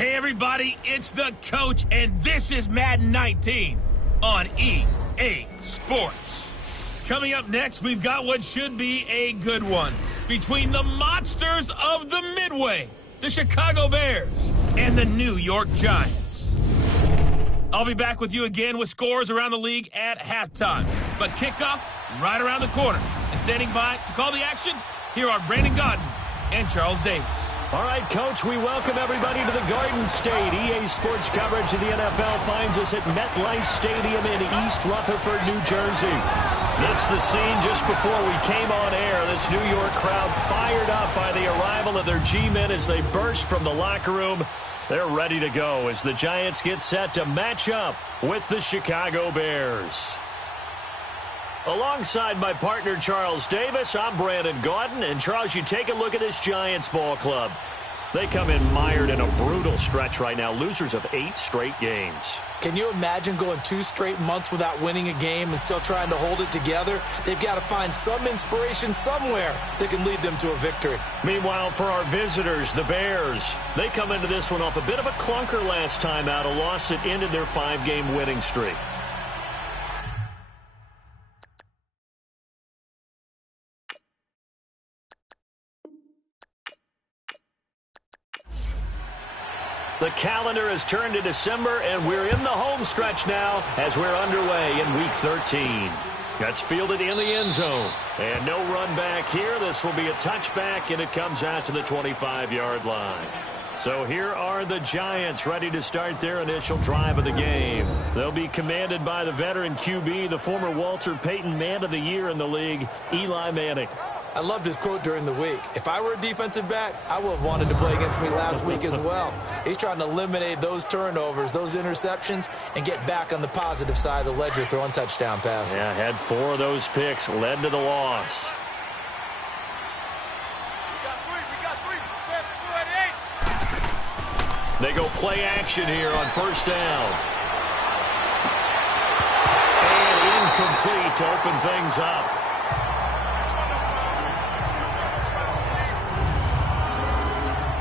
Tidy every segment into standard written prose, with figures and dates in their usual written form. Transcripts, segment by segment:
Hey everybody, it's the coach, and this is Madden 19 on EA Sports. Coming up next, we've got what should be a good one between the monsters of the Midway, the Chicago Bears, and the New York Giants. I'll be back with you again with scores around the league at halftime, but kickoff right around the corner. And standing by to call the action, here are Brandon Gaudin and Charles Davis. All right, Coach, we welcome everybody to the Garden State. EA Sports coverage of the NFL finds us at MetLife Stadium in East Rutherford, New Jersey. This is the scene just before we came on air. This New York crowd fired up by the arrival of their G-men as they burst from the locker room. They're ready to go as the Giants get set to match up with the Chicago Bears. Alongside my partner, Charles Davis, I'm Brandon Gaudin. And, Charles, you take a look at this Giants ball club. They come in mired in a brutal stretch right now, losers of 8 straight games. Can you imagine going 2 straight months without winning a game and still trying to hold it together? They've got to find some inspiration somewhere that can lead them to a victory. Meanwhile, for our visitors, the Bears, they come into this one off a bit of a clunker last time out, a loss that ended their 5-game winning streak. The calendar has turned to December, and we're in the home stretch now as we're underway in Week 13. That's fielded in the end zone. And no run back here. This will be a touchback, and it comes out to the 25-yard line. So here are the Giants ready to start their initial drive of the game. They'll be commanded by the veteran QB, the former Walter Payton Man of the Year in the league, Eli Manning. I loved his quote during the week. If I were a defensive back, I would have wanted to play against me last week as well. He's trying to eliminate those turnovers, those interceptions, and get back on the positive side of the ledger throwing touchdown passes. Yeah, had 4 of those picks, led to the loss. They go play action here on first down. And incomplete to open things up.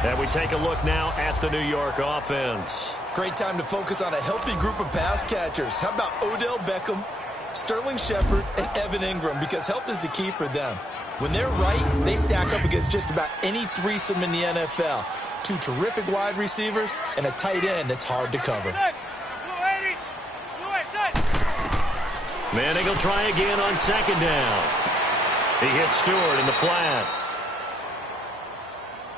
And we take a look now at the New York offense. Great time to focus on a healthy group of pass catchers. How about Odell Beckham, Sterling Shepard, and Evan Ingram? Because health is the key for them. When they're right, they stack up against just about any threesome in the NFL. 2 terrific wide receivers and a tight end that's hard to cover. Manning will try again on second down. He hits Stewart in the flat.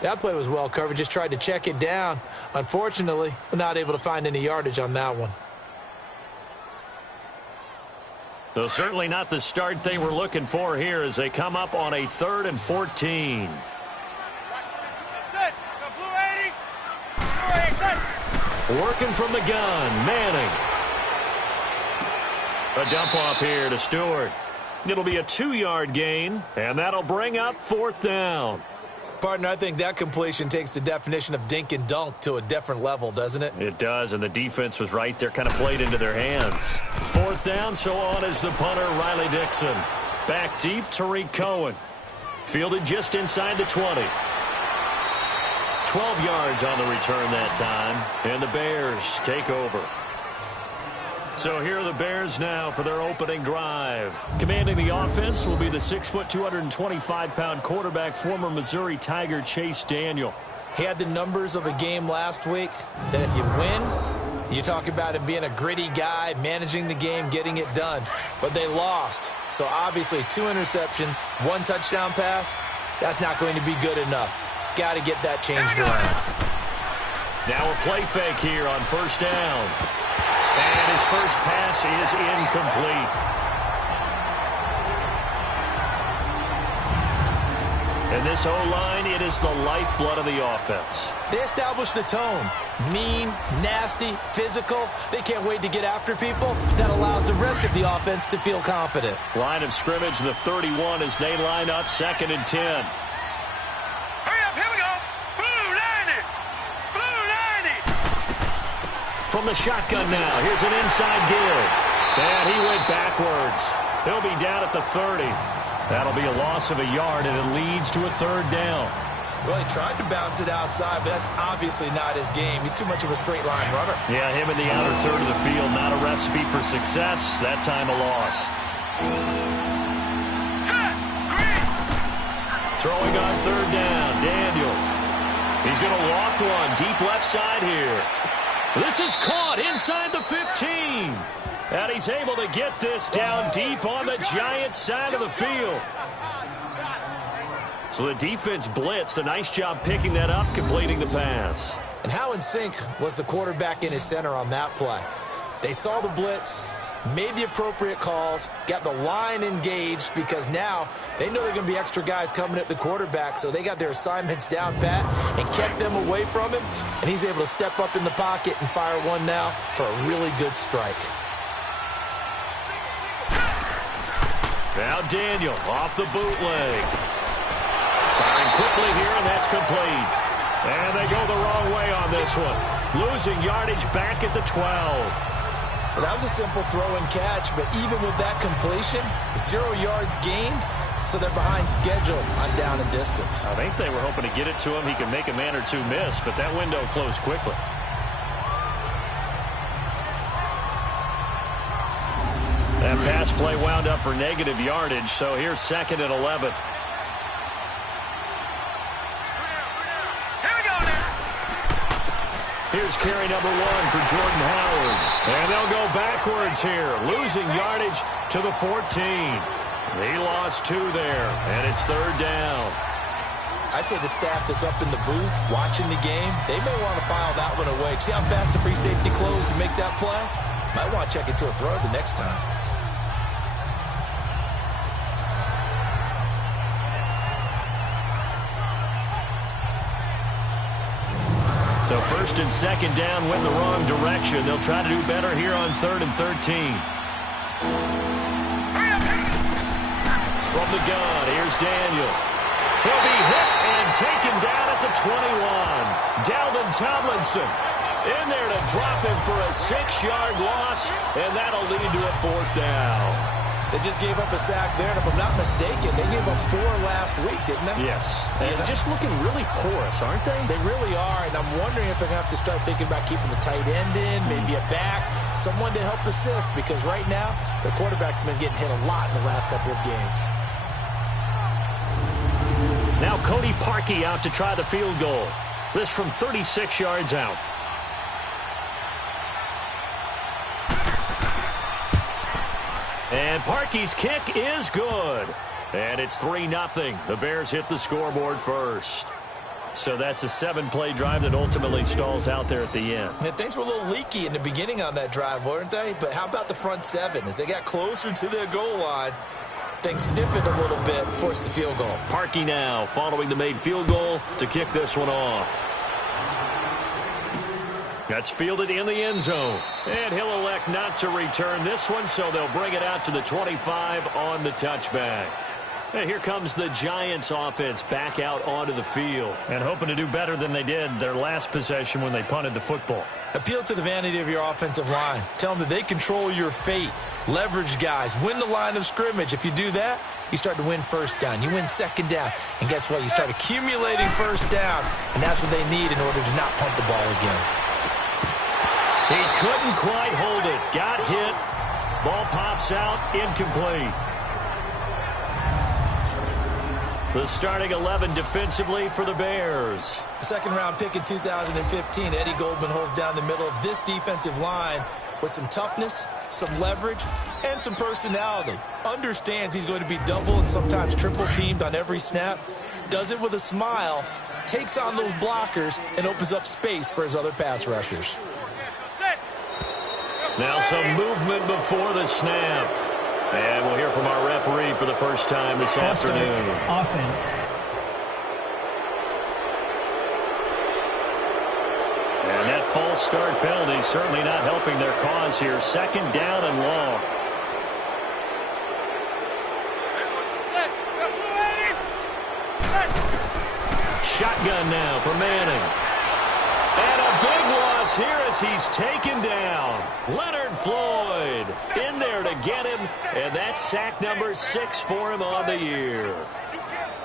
That play was well covered, just tried to check it down. Unfortunately, we're not able to find any yardage on that one. So certainly not the start they were looking for here as they come up on a 3rd and 14. Working from the gun, Manning. A dump off here to Stewart. It'll be a 2-yard gain, and that'll bring up 4th down. Partner, I think that completion takes the definition of dink and dunk to a different level, doesn't it? It does, and the defense was right there, kind of played into their hands. 4th down, so on is the punter, Riley Dixon. Back deep, Tariq Cohen. Fielded just inside the 20. 12 yards on the return that time, and the Bears take over. So here are the Bears now for their opening drive. Commanding the offense will be the 6', 225-pound quarterback, former Missouri Tiger Chase Daniel. He had the numbers of a game last week that if you win, you talk about him being a gritty guy, managing the game, getting it done. But they lost. So obviously 2 interceptions, 1 touchdown pass, that's not going to be good enough. Got to get that changed around. Now a play fake here on first down. And his first pass is incomplete. And this O-line, it is the lifeblood of the offense. They established the tone. Mean, nasty, physical. They can't wait to get after people. That allows the rest of the offense to feel confident. Line of scrimmage, the 31 as they line up 2nd and 10. From the shotgun now, here's an inside give. And he went backwards. He'll be down at the 30. That'll be a loss of a yard, and it leads to a 3rd down. Well, he tried to bounce it outside, but that's obviously not his game. He's too much of a straight-line runner. Yeah, him in the outer third of the field, not a recipe for success. That time a loss. Throwing on third down, Daniel. He's going to loft one deep left side here. This is caught inside the 15. And he's able to get this down deep on the Giants side of the field. So the defense blitzed. A nice job picking that up, completing the pass. And how in sync was the quarterback in his center on that play? They saw the blitz, made the appropriate calls, got the line engaged because now they know they're going to be extra guys coming at the quarterback, so they got their assignments down pat and kept them away from him, and he's able to step up in the pocket and fire one now for a really good strike. Now Daniel off the bootleg. Firing quickly here, and that's complete. And they go the wrong way on this one. Losing yardage back at the 12. Well, that was a simple throw and catch, but even with that completion, 0 yards gained, so they're behind schedule on down and distance. I think they were hoping to get it to him. He could make a man or two miss, but that window closed quickly. That pass play wound up for negative yardage, so here's 2nd and 11. Here's carry number 1 for Jordan Howard. And they'll go backwards here, losing yardage to the 14. He lost 2 there, and it's 3rd down. I'd say the staff that's up in the booth watching the game, they may want to file that one away. See how fast the free safety closed to make that play? Might want to check it to a throw the next time. So 1st and 2nd down went the wrong direction. They'll try to do better here on 3rd and 13. From the gun, here's Daniel. He'll be hit and taken down at the 21. Dalvin Tomlinson in there to drop him for a 6-yard loss, and that'll lead to a 4th down. They just gave up a sack there, and if I'm not mistaken, they gave up 4 last week, didn't they? Yes. And just looking really porous, aren't they? They really are, and I'm wondering if they're going to have to start thinking about keeping the tight end in, maybe a back, someone to help assist, because right now, the quarterback's been getting hit a lot in the last couple of games. Now Cody Parkey out to try the field goal. This from 36 yards out. And Parkey's kick is good. And it's 3-0. The Bears hit the scoreboard first. So that's a 7-play drive that ultimately stalls out there at the end. And things were a little leaky in the beginning on that drive, weren't they? But how about the front 7? As they got closer to their goal line, things stiffened a little bit, forced the field goal. Parkey now following the made field goal to kick this one off. That's fielded in the end zone. And he'll elect not to return this one, so they'll bring it out to the 25 on the touchback. And here comes the Giants offense back out onto the field. And hoping to do better than they did their last possession when they punted the football. Appeal to the vanity of your offensive line. Tell them that they control your fate. Leverage guys. Win the line of scrimmage. If you do that, you start to win first down. You win second down. And guess what? You start accumulating first downs. And that's what they need in order to not punt the ball again. He couldn't quite hold it. Got hit. Ball pops out. Incomplete. The starting 11 defensively for the Bears. A second-round pick in 2015. Eddie Goldman holds down the middle of this defensive line with some toughness, some leverage, and some personality. Understands he's going to be double and sometimes triple teamed on every snap. Does it with a smile, takes on those blockers, and opens up space for his other pass rushers. Now some movement before the snap. And we'll hear from our referee for the first time this afternoon. Offense. And that false start penalty certainly not helping their cause here. 2nd down and long. Shotgun now for Manning. And a big loss here as he's taken down. Leonard Floyd in there to get him, and that's sack number 6 for him on the year.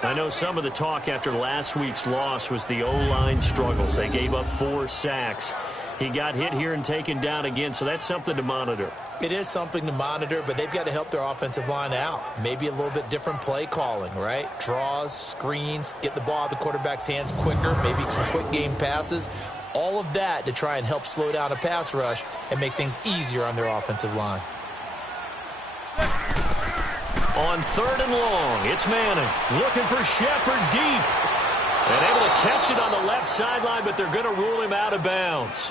I know some of the talk after last week's loss was the O-line struggles. They gave up 4 sacks. He got hit here and taken down again, so that's something to monitor. It is something to monitor, but they've got to help their offensive line out. Maybe a little bit different play calling, right? Draws, screens, get the ball out of the quarterback's hands quicker, maybe some quick game passes. All of that to try and help slow down a pass rush and make things easier on their offensive line. On 3rd and long, it's Manning looking for Shepard deep. And able to catch it on the left sideline, but they're going to rule him out of bounds.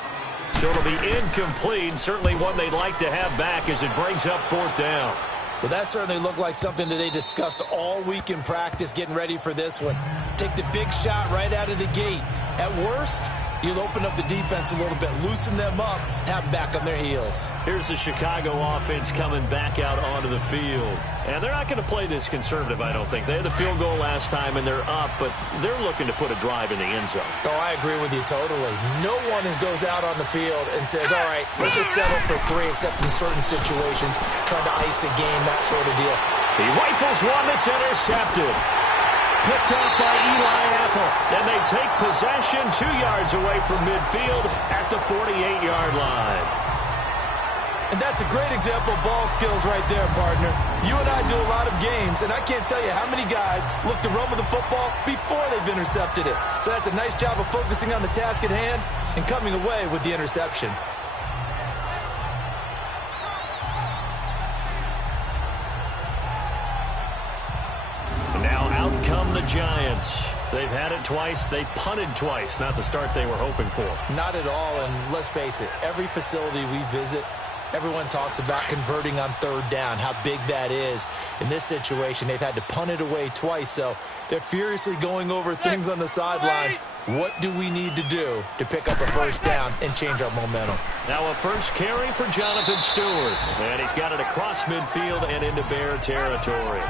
So it'll be incomplete, certainly one they'd like to have back as it brings up 4th down. Well, that certainly looked like something that they discussed all week in practice getting ready for this one. Take the big shot right out of the gate. At worst, you'll open up the defense a little bit, loosen them up, have them back on their heels. Here's the Chicago offense coming back out onto the field. And they're not going to play this conservative, I don't think. They had the field goal last time, and they're up, but they're looking to put a drive in the end zone. Oh, I agree with you totally. No one goes out on the field and says, all right, let's just settle for 3, except in certain situations, trying to ice a game, that sort of deal. He rifles one that's intercepted. Picked off by Eli Apple. Then they take possession 2 yards away from midfield at the 48-yard line. And that's a great example of ball skills right there, partner. You and I do a lot of games, and I can't tell you how many guys look to run with the football before they've intercepted it. So that's a nice job of focusing on the task at hand and coming away with the interception. And now out come the Giants. They've had it twice. They've punted twice. Not the start they were hoping for. Not at all, and let's face it, every facility we visit, everyone talks about converting on 3rd down, how big that is. In this situation, they've had to punt it away twice, so they're furiously going over things on the sidelines. What do we need to do to pick up a 1st down and change our momentum? Now a first carry for Jonathan Stewart. And he's got it across midfield and into Bear territory.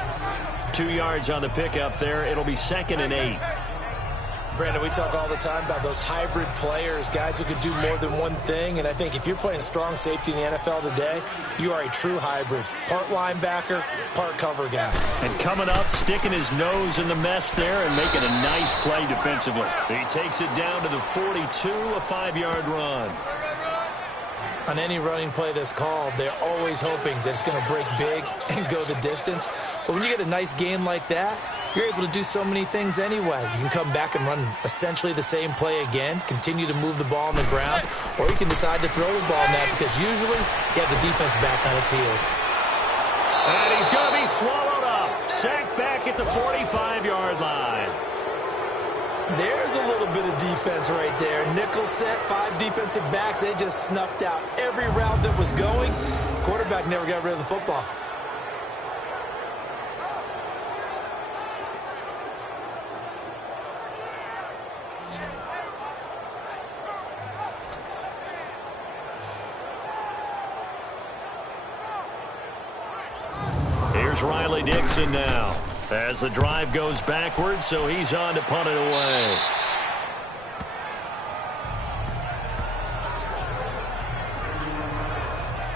2 yards on the pickup there. It'll be 2nd and 8. Brandon, we talk all the time about those hybrid players, guys who can do more than one thing, and I think if you're playing strong safety in the NFL today, you are a true hybrid. Part linebacker, part cover guy. And coming up, sticking his nose in the mess there and making a nice play defensively. He takes it down to the 42, a 5-yard run. On any running play that's called, they're always hoping that it's going to break big and go the distance. But when you get a nice game like that, you're able to do so many things anyway. You can come back and run essentially the same play again, continue to move the ball on the ground, or you can decide to throw the ball now because usually you have the defense back on its heels. And he's going to be swallowed up. Sacked back at the 45-yard line. There's a little bit of defense right there. Nickel set, 5 defensive backs. They just snuffed out every route that was going. Quarterback never got rid of the football. Here's Riley Dixon now as the drive goes backwards, so he's on to punt it away.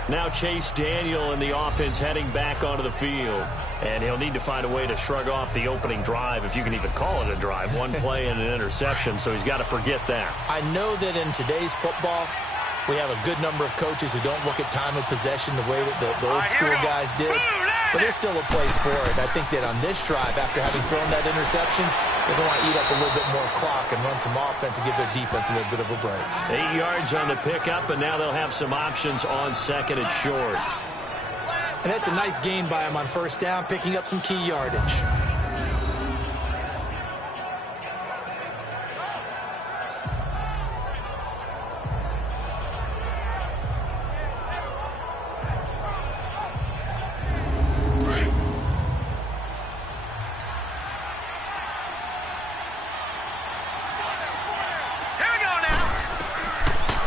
Now Chase Daniel in the offense heading back onto the field. And he'll need to find a way to shrug off the opening drive, if you can even call it a drive. One play and an interception, so he's got to forget that. I know that in today's football, we have a good number of coaches who don't look at time of possession the way that the old school guys did. But there's still a place for it. I think that on this drive, after having thrown that interception, they're going to want to eat up a little bit more clock and run some offense and give their defense a little bit of a break. 8 yards on the pickup, and now they'll have some options on 2nd and short. And that's a nice gain by him on 1st down, picking up some key yardage.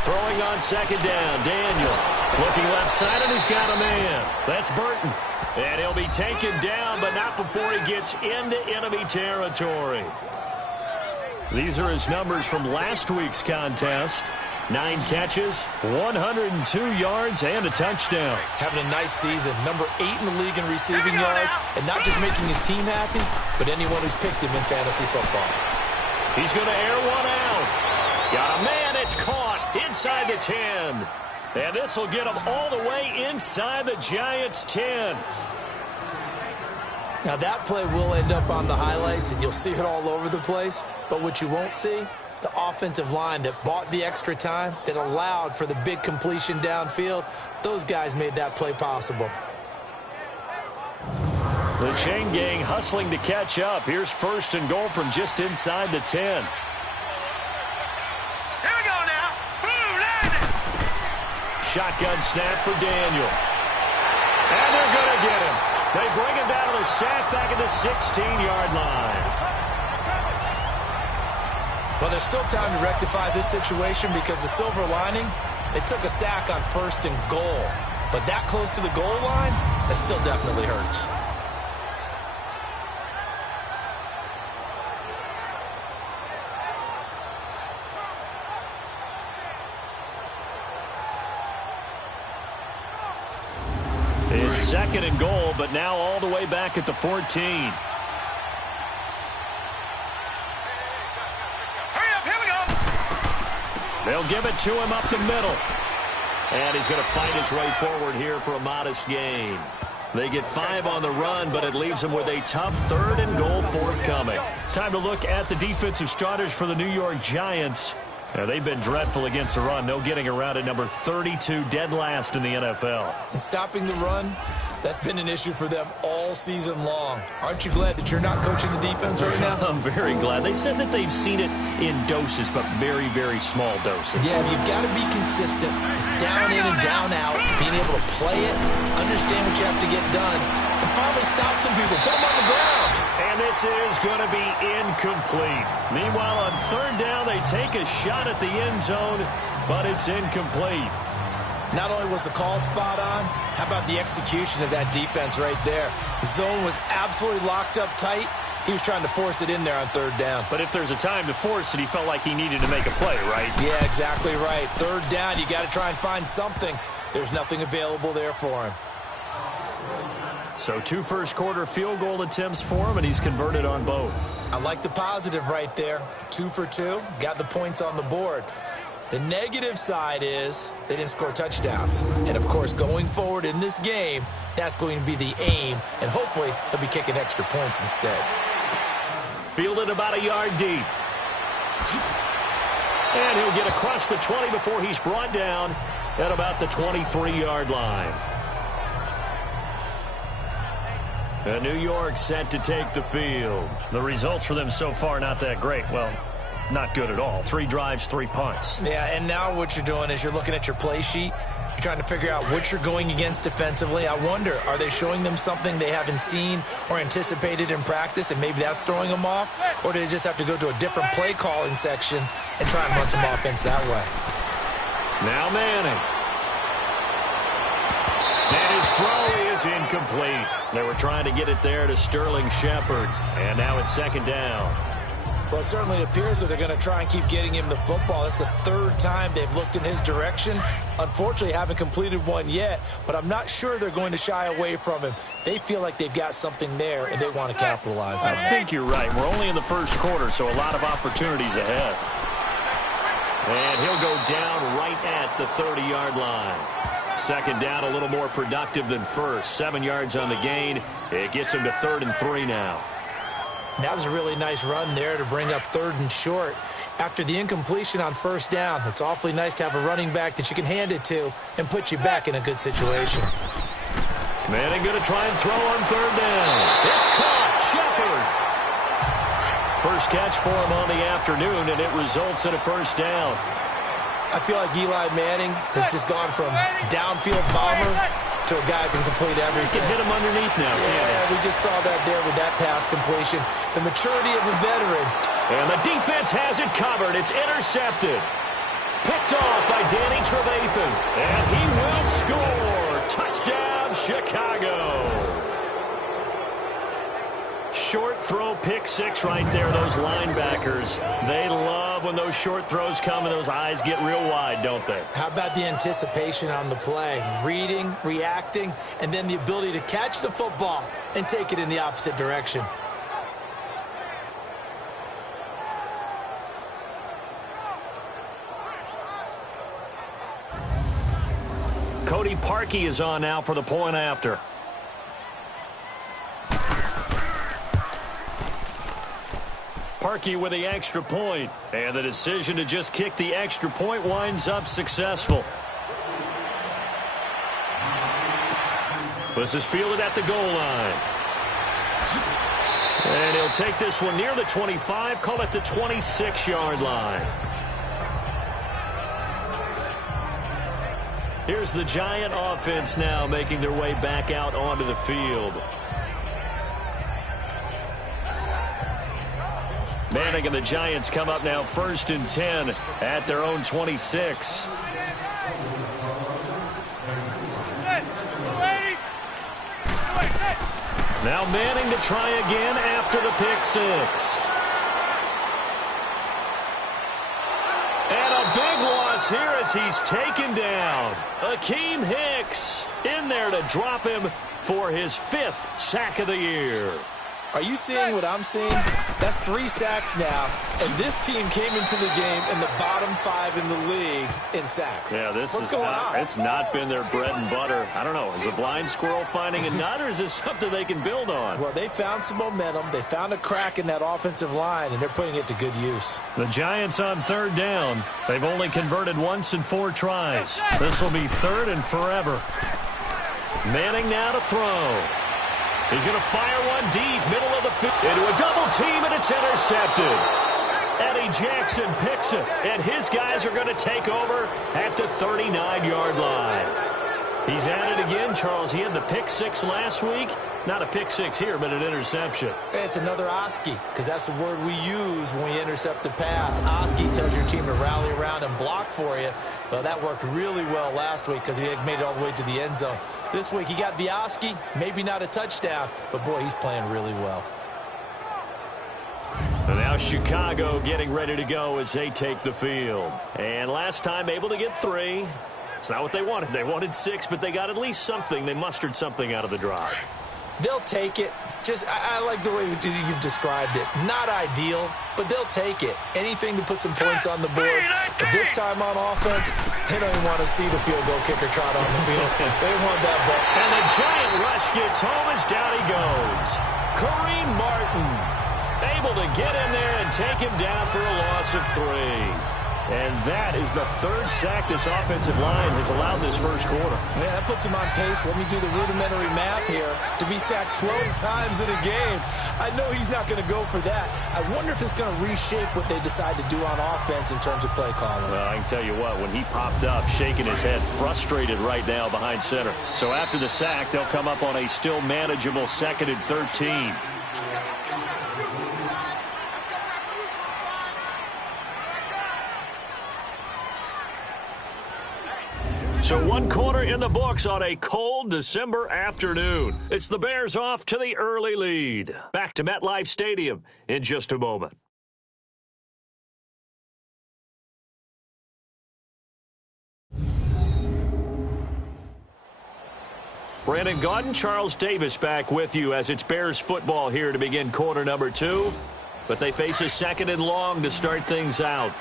Throwing on 2nd down, Daniel. Looking left side, and he's got a man. That's Burton. And he'll be taken down, but not before he gets into enemy territory. These are his numbers from last week's contest. 9 catches, 102 yards, and a touchdown. Having a nice season. Number 8 in the league in receiving yards. And not just making his team happy, but anyone who's picked him in fantasy football. He's going to air one out. Got a man. It's caught inside the 10. And this will get him all the way inside the Giants' 10. Now that play will end up on the highlights, and you'll see it all over the place. But what you won't see, the offensive line that bought the extra time, that allowed for the big completion downfield, those guys made that play possible. The chain gang hustling to catch up. Here's 1st and goal from just inside the 10. Here we go now. Shotgun snap for Daniel. And they're going to get him. They bring him down to the sack back at the 16-yard line. Well, there's still time to rectify this situation because the silver lining, they took a sack on 1st and goal. But that close to the goal line, that still definitely hurts. It's 2nd and goal, but now all the way back at the 14. Hurry up, here we go. They'll give it to him up the middle. And he's going to fight his way forward here for a modest gain. They get 5 on the run, but it leaves them with a tough 3rd and goal forthcoming. Time to look at the defensive starters for the New York Giants. Now, they've been dreadful against the run. No getting around at number 32, dead last in the NFL. And stopping the run, that's been an issue for them all season long. Aren't you glad that you're not coaching the defense right now? I'm very glad. They said that they've seen it in doses, but very, very small doses. Yeah, you've got to be consistent. It's down in and down out, being able to play it, understand what you have to get done, and finally stop some people, put them on the ground. And this is going to be incomplete. Meanwhile, on 3rd down, they take a shot at the end zone, but it's incomplete. Not only was the call spot on, how about the execution of that defense right there? The zone was absolutely locked up tight. He was trying to force it in there on 3rd down. But if there's a time to force it, he felt like he needed to make a play, right? Yeah, exactly right. 3rd down, you got to try and find something. There's nothing available there for him. So 2 first-quarter field goal attempts for him, and he's converted on both. I like the positive right there. 2 for 2, got the points on the board. The negative side is they didn't score touchdowns. And, of course, going forward in this game, that's going to be the aim, and hopefully he'll be kicking extra points instead. Fielded about a yard deep. And he'll get across the 20 before he's brought down at about the 23-yard line. And New York set to take the field. The results for them so far not that great. Well, not good at all. 3 drives, 3 punts. Yeah, and now what you're doing is you're looking at your play sheet. You're trying to figure out what you're going against defensively. I wonder, are they showing them something they haven't seen or anticipated in practice, and maybe that's throwing them off? Or do they just have to go to a different play calling section and try and run some offense that way? Now Manning. And his throw is incomplete. They were trying to get it there to Sterling Shepard. And now it's 2nd down. Well, it certainly appears that they're going to try and keep getting him the football. That's the 3rd time they've looked in his direction. Unfortunately, haven't completed one yet, but I'm not sure they're going to shy away from him. They feel like they've got something there, and they want to capitalize on it. I think you're right. We're only in the 1st quarter, so a lot of opportunities ahead. And he'll go down right at the 30-yard line. 2nd down, a little more productive than 1st. 7 yards on the gain. It gets him to 3rd and 3 now. That was a really nice run there to bring up 3rd and short. After the incompletion on 1st down, it's awfully nice to have a running back that you can hand it to and put you back in a good situation. Manning going to try and throw on 3rd down. It's caught. Shepard. First catch for him on the afternoon, and it results in a 1st down. I feel like Eli Manning has just gone from downfield bomber to a guy who can complete everything. He can hit him underneath now. Yeah, we just saw that there with that pass completion. The maturity of a veteran. And the defense has it covered. It's intercepted. Picked off by Danny Trevathan. And he will score. Touchdown, Chicago. Short throw, pick 6 right there. Those linebackers, they love love when those short throws come and those eyes get real wide, don't they? How about the anticipation on the play? Reading, reacting, and then the ability to catch the football and take it in the opposite direction. Cody Parkey is on now for the point after. Parkey with the extra point, and the decision to just kick the extra point winds up successful. This is fielded at the goal line. And he'll take this one near the 25, call it the 26-yard line. Here's the Giant offense now making their way back out onto the field. Manning and the Giants come up now 1st and 10 at their own 26. Now Manning to try again after the pick six. And a big loss here as he's taken down. Akeem Hicks in there to drop him for his 5th sack of the year. Are you seeing what I'm seeing? That's 3 sacks now, and this team came into the game in the bottom 5 in the league in sacks. Yeah, What's going on? It's not been their bread and butter. I don't know. Is a blind squirrel finding a nut, or is this something they can build on? Well, they found some momentum. They found a crack in that offensive line, and they're putting it to good use. The Giants on 3rd down. They've only converted once in 4 tries. This will be 3rd and forever. Manning now to throw. He's going to fire one deep, middle of the field, into a double team, and it's intercepted. Eddie Jackson picks it, and his guys are going to take over at the 39-yard line. He's at it again, Charles. He had the pick six last week. Not a pick six here, but an interception. It's another Oski, because that's the word we use when we intercept a pass. Oski tells your team to rally around and block for you. Well, that worked really well last week because he made it all the way to the end zone. This week he got the Oski, maybe not a touchdown, but boy, he's playing really well. And now Chicago getting ready to go as they take the field. And last time able to get 3. It's not what they wanted. They wanted 6, but they got at least something. They mustered something out of the drive. They'll take it. I like the way you've described it. Not ideal, but they'll take it. Anything to put some points on the board. But this time on offense, they don't even want to see the field goal kicker trot on the field. They want that ball. And the Giant rush gets home as down he goes. Kareem Martin able to get in there and take him down for a loss of 3. And that is the 3rd sack this offensive line has allowed this first quarter. Man, that puts him on pace. Let me do the rudimentary math here. To be sacked 12 times in a game. I know he's not going to go for that. I wonder if it's going to reshape what they decide to do on offense in terms of play calling. Well, I can tell you what, when he popped up, shaking his head, frustrated right now behind center. So after the sack, they'll come up on a still manageable 2nd and 13. So 1 quarter in the books on a cold December afternoon. It's the Bears off to the early lead. Back to MetLife Stadium in just a moment. Brandon Gaudin, Charles Davis back with you as it's Bears football here to begin quarter number 2. But they face a 2nd and long to start things out.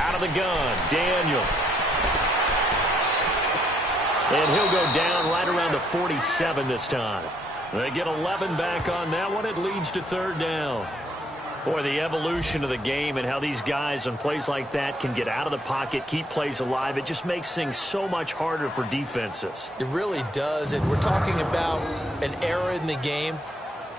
Out of the gun, Daniel. And he'll go down right around the 47 this time. They get 11 back on that one. It leads to 3rd down. Boy, the evolution of the game and how these guys on plays like that can get out of the pocket, keep plays alive, it just makes things so much harder for defenses. It really does, and we're talking about an era in the game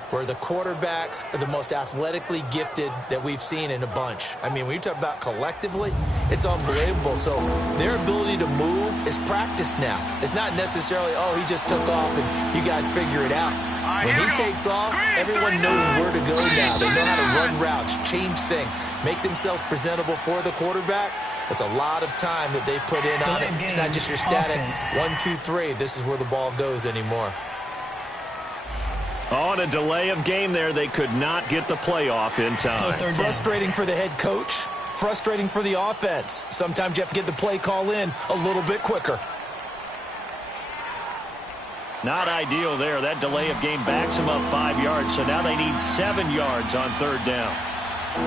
where the quarterbacks are the most athletically gifted that we've seen in a bunch. I mean, when you talk about collectively, it's unbelievable. So their ability to move is practiced now. It's not necessarily, oh, he just took off and you guys figure it out. When he takes off, everyone knows where to go now. They know how to run routes, change things, make themselves presentable for the quarterback. It's a lot of time that they put in on it. It's not just your static 1, 2, 3. This is where the ball goes anymore. On a delay of game there, they could not get the playoff in time. Frustrating for the head coach. Frustrating for the offense. Sometimes you have to get the play call in a little bit quicker. Not ideal there. That delay of game backs them up 5 yards, so now they need 7 yards on third down. All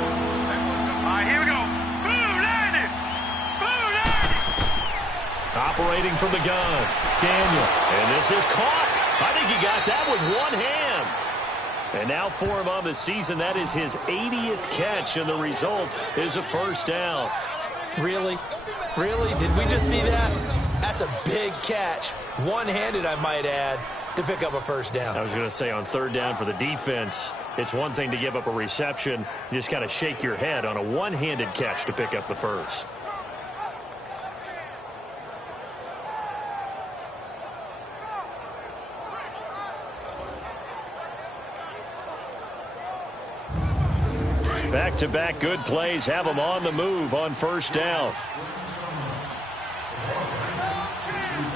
right, here we go. Operating from the gun, Daniel. And this is caught. I think he got that with one hand. And now for him on the season, that is his 80th catch, and the result is a first down. Really? Really? Did we just see that? That's a big catch. One-handed, I might add, to pick up a first down. I was going to say on third down for the defense, it's one thing to give up a reception. You just kind of shake your head on a one-handed catch to pick up the first. Back-to-back good plays have them on the move on first down.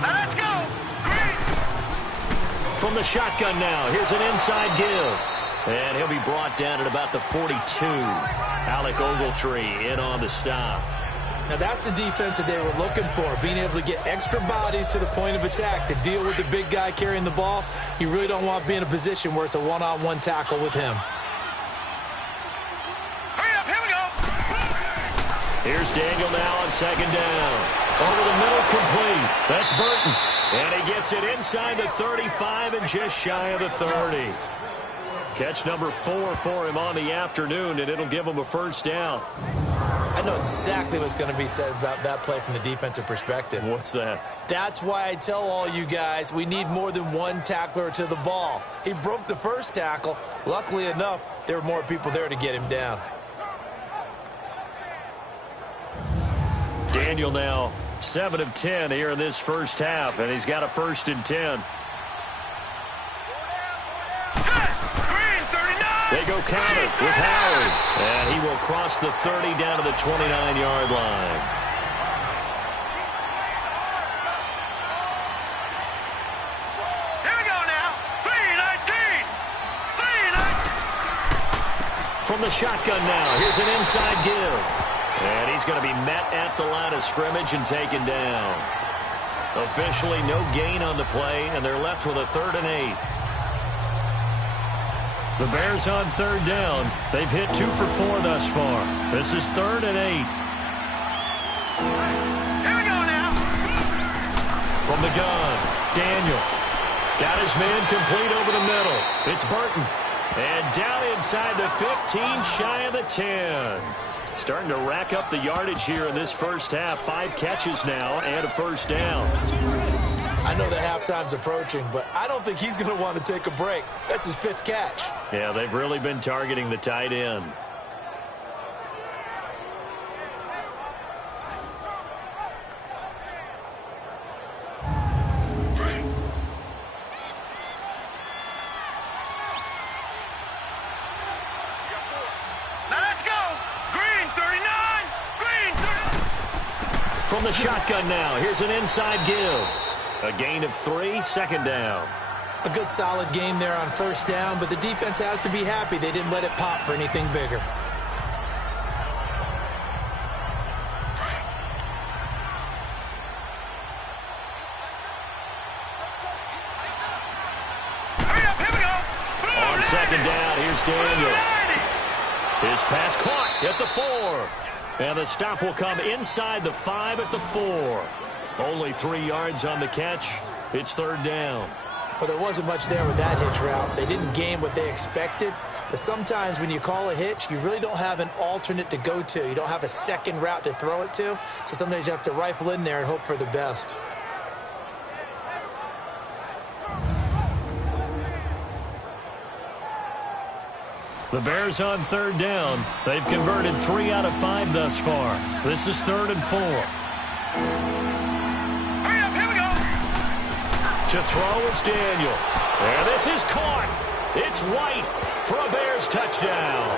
Let's go. From the shotgun now, here's an inside give. And he'll be brought down at about the 42. Alec Ogletree in on the stop. Now that's the defense that they were looking for, being able to get extra bodies to the point of attack to deal with the big guy carrying the ball. You really don't want to be in a position where it's a one-on-one tackle with him. Here's Daniel now on second down. Over the middle, complete. That's Burton. And he gets it inside the 35 and just shy of the 30. Catch number 4 for him on the afternoon, and it'll give him a first down. I know exactly what's going to be said about that play from the defensive perspective. What's that? That's why I tell all you guys we need more than one tackler to the ball. He broke the first tackle. Luckily enough, there were more people there to get him down. Daniel now 7 of 10 here in this first half, and he's got a 1st and 10. They go counter with Howard, and he will cross the 30 down to the 29-yard line. Here we go now. 3-19. From the shotgun now, here's an inside give. And he's going to be met at the line of scrimmage and taken down. Officially no gain on the play, and they're left with a 3rd and 8. The Bears on third down. They've hit 2 for 4 thus far. This is 3rd and 8. Here we go now. From the gun, Daniel. Got his man complete over the middle. It's Burton. And down inside the 15, shy of the 10. Starting to rack up the yardage here in this first half. 5 catches now and a first down. I know the halftime's approaching, but I don't think he's going to want to take a break. That's his 5th catch. Yeah, they've really been targeting the tight end. From the shotgun now, here's an inside give. A gain of 3, 2nd down. A good solid game there on first down, but the defense has to be happy they didn't let it pop for anything bigger. On second down, here's Daniel. His pass caught at the 4. And the stop will come inside the 5 at the 4. Only 3 yards on the catch. It's 3rd down. Well, there wasn't much there with that hitch route. They didn't gain what they expected. But sometimes when you call a hitch, you really don't have an alternate to go to. You don't have a second route to throw it to. So sometimes you have to rifle in there and hope for the best. The Bears on third down. They've converted 3 out of 5 thus far. This is 3rd and 4. Hurry up, here we go. To throw, it's Daniel. And this is caught. It's White for a Bears touchdown.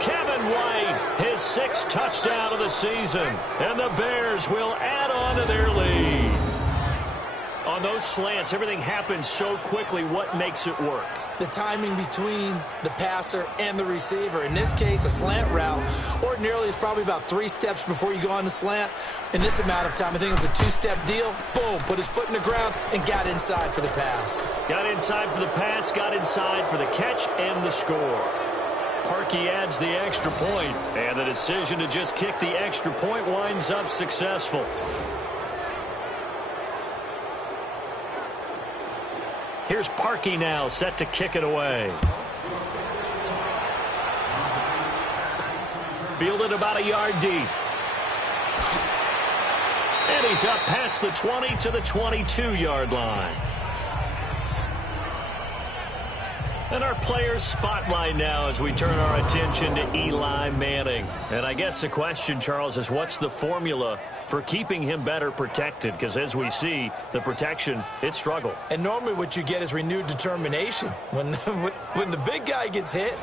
Kevin White, his 6th touchdown of the season. And the Bears will add on to their lead. On those slants, everything happens so quickly. What makes it work? The timing between the passer and the receiver. In this case, a slant route ordinarily is probably about 3 steps before you go on the slant. In this amount of time, I think it was a 2-step deal. Boom, put his foot in the ground and got inside for the pass. Got inside for the pass, got inside for the catch and the score. Parkey adds the extra point, and the decision to just kick the extra point winds up successful. Here's Parkey now, set to kick it away. Fielded about a yard deep. And he's up past the 20 to the 22-yard line. And our players spotlight now as we turn our attention to Eli Manning. And I guess the question, Charles, is what's the formula for keeping him better protected? Because as we see, the protection, it struggled. And normally what you get is renewed determination. When the big guy gets hit,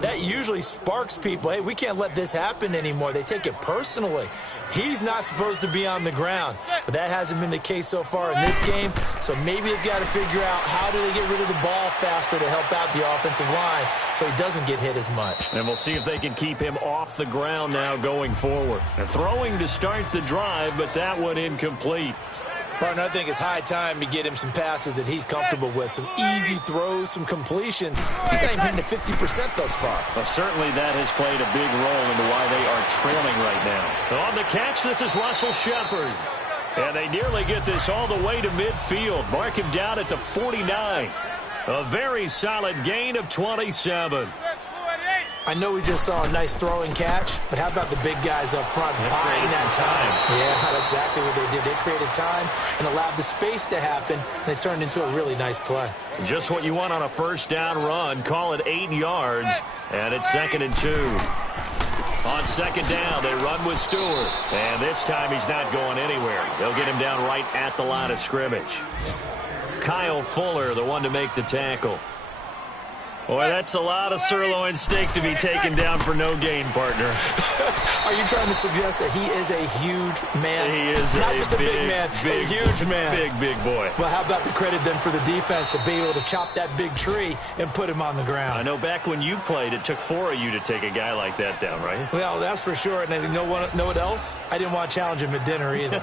that usually sparks people. Hey, we can't let this happen anymore. They take it personally. He's not supposed to be on the ground, but that hasn't been the case so far in this game. So maybe they've got to figure out how do they get rid of the ball faster to help out the offensive line so he doesn't get hit as much. And we'll see if they can keep him off the ground now going forward. They're throwing to start the drive, but that one incomplete. Partner, I think it's high time to get him some passes that he's comfortable with, some easy throws, some completions. He's not even hitting to 50% thus far. Well, certainly that has played a big role into why they are trailing right now. On the catch, this is Russell Shepard. And they nearly get this all the way to midfield. Mark him down at the 49. A very solid gain of 27. I know we just saw a nice throwing catch, but how about the big guys up front buying that time? Yeah, that's exactly what they did. They created time and allowed the space to happen, and it turned into a really nice play. Just what you want on a first down run. Call it 8 yards, and it's 2nd and 2. On 2nd down, they run with Stewart, and this time he's not going anywhere. They'll get him down right at the line of scrimmage. Kyle Fuller, the one to make the tackle. Boy, that's a lot of sirloin steak to be taken down for no gain, partner. Are you trying to suggest that he is a huge man? He is not just a big man, a huge man. Big boy. Well, how about the credit then for the defense to be able to chop that big tree and put him on the ground? I know back when you played, it took 4 of you to take a guy like that down, right? Well, that's for sure. And you know what else? I didn't want to challenge him at dinner either.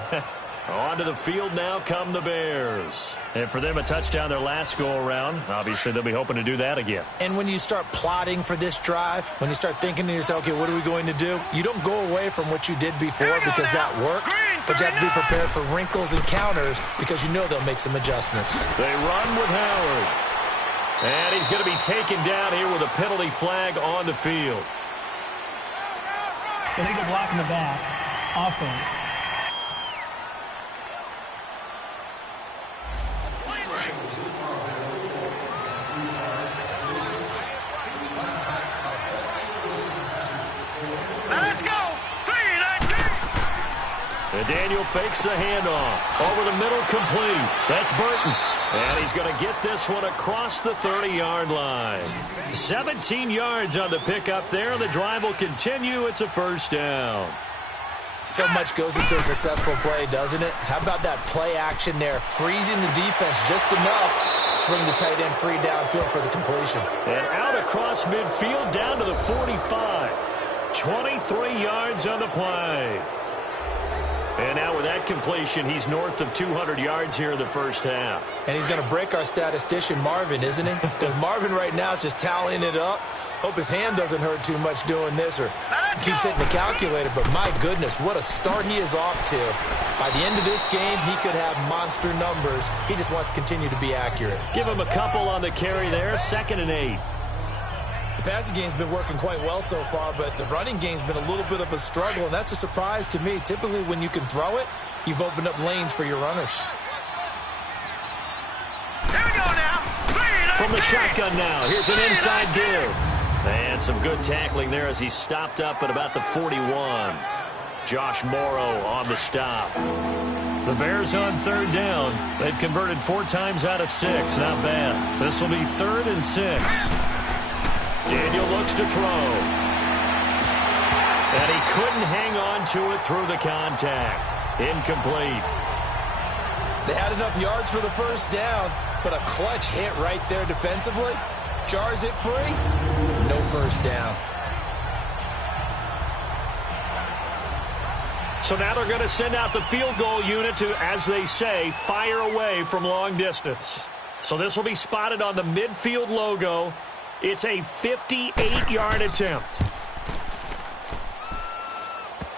Onto the field now come the Bears. And for them, a touchdown their last go-around. Obviously, they'll be hoping to do that again. And when you start plotting for this drive, when you start thinking to yourself, okay, what are we going to do? You don't go away from what you did before because that worked, but you have to be prepared for wrinkles and counters because you know they'll make some adjustments. They run with Howard. And he's going to be taken down here with a penalty flag on the field. Illegal block in the back. Offense. And Daniel fakes the handoff. Over the middle, complete. That's Burton. And he's going to get this one across the 30-yard line. 17 yards on the pickup there. The drive will continue. It's a first down. So much goes into a successful play, doesn't it? How about that play action there? Freezing the defense just enough. Swing the tight end free downfield for the completion. And out across midfield down to the 45. 23 yards on the play. And now with that completion, he's north of 200 yards here in the first half. And he's going to break our statistician, Marvin, isn't he? Because Marvin right now is just tallying it up. Hope his hand doesn't hurt too much doing this or keeps hitting the calculator. But my goodness, what a start he is off to. By the end of this game, he could have monster numbers. He just wants to continue to be accurate. Give him a couple on the carry there, 2nd and 8. The passing game's been working quite well so far, but the running game's been a little bit of a struggle, and that's a surprise to me. Typically, when you can throw it, you've opened up lanes for your runners. Here we go now. From the shotgun now, here's an inside give. And some good tackling there as he stopped up at about the 41. Josh Morrow on the stop. The Bears on 3rd down. They've converted 4 times out of 6. Not bad. This will be 3rd and 6. Daniel looks to throw. And he couldn't hang on to it through the contact. Incomplete. They had enough yards for the first down, but a clutch hit right there defensively jars it free. No first down. So now they're going to send out the field goal unit to, as they say, fire away from long distance. So this will be spotted on the midfield logo. It's a 58-yard attempt.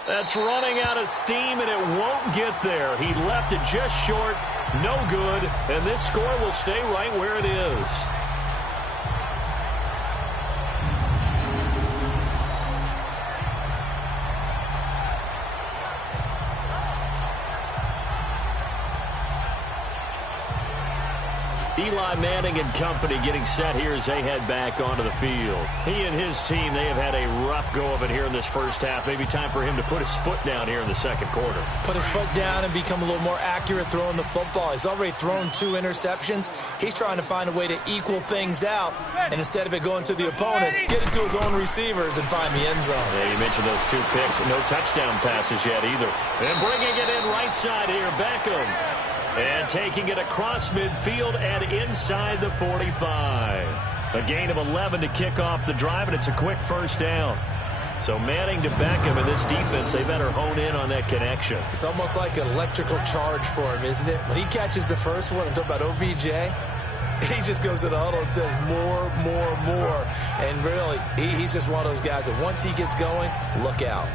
That's running out of steam, and it won't get there. He left it just short, no good, and this score will stay right where it is. Eli Manning and company getting set here as they head back onto the field. He and his team, they have had a rough go of it here in this first half. Maybe time for him to put his foot down here in the second quarter. Put his foot down and become a little more accurate throwing the football. He's already thrown 2 interceptions. He's trying to find a way to equal things out. And instead of it going to the opponents, get it to his own receivers and find the end zone. Yeah, you mentioned those 2 picks. No touchdown passes yet either. And bringing it in right side here, Beckham. And taking it across midfield and inside the 45. A gain of 11 to kick off the drive, and it's a quick first down. So Manning to Beckham, and this defense, they better hone in on that connection. It's almost like an electrical charge for him, isn't it? When he catches the first one, I'm talking about OBJ, he just goes to the huddle and says more, more, more. And really, he's just one of those guys that once he gets going, look out.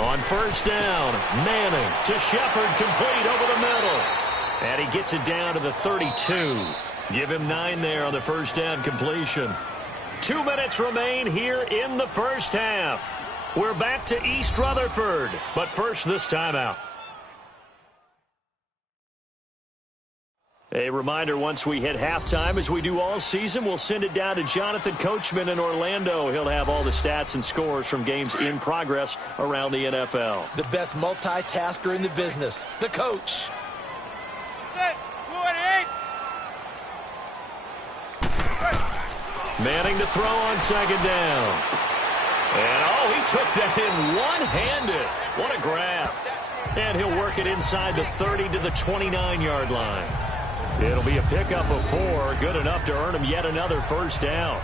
On first down, Manning to Shepard, complete over the middle. And he gets it down to the 32. Give him 9 there on the first down completion. 2 minutes remain here in the first half. We're back to East Rutherford, but first this timeout. A reminder, once we hit halftime, as we do all season, we'll send it down to Jonathan Coachman in Orlando. He'll have all the stats and scores from games in progress around the NFL. The best multitasker in the business, the coach. Manning to throw on second down. And, he took that in one-handed. What a grab. And he'll work it inside the 30 to the 29-yard line. It'll be a pickup of 4, good enough to earn him yet another first down.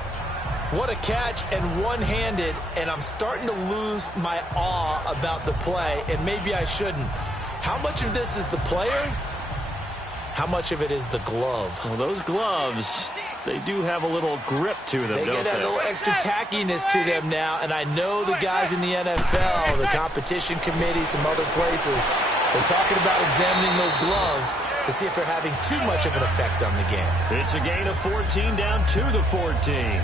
What a catch, and one-handed, and I'm starting to lose my awe about the play, and maybe I shouldn't. How much of this is the player? How much of it is the glove? Well, those gloves, they do have a little grip to them, They get that little extra tackiness to them now, and I know the guys in the NFL, the competition committee, some other places, they're talking about examining those gloves to see if they're having too much of an effect on the game. It's a gain of 14 down to the 14.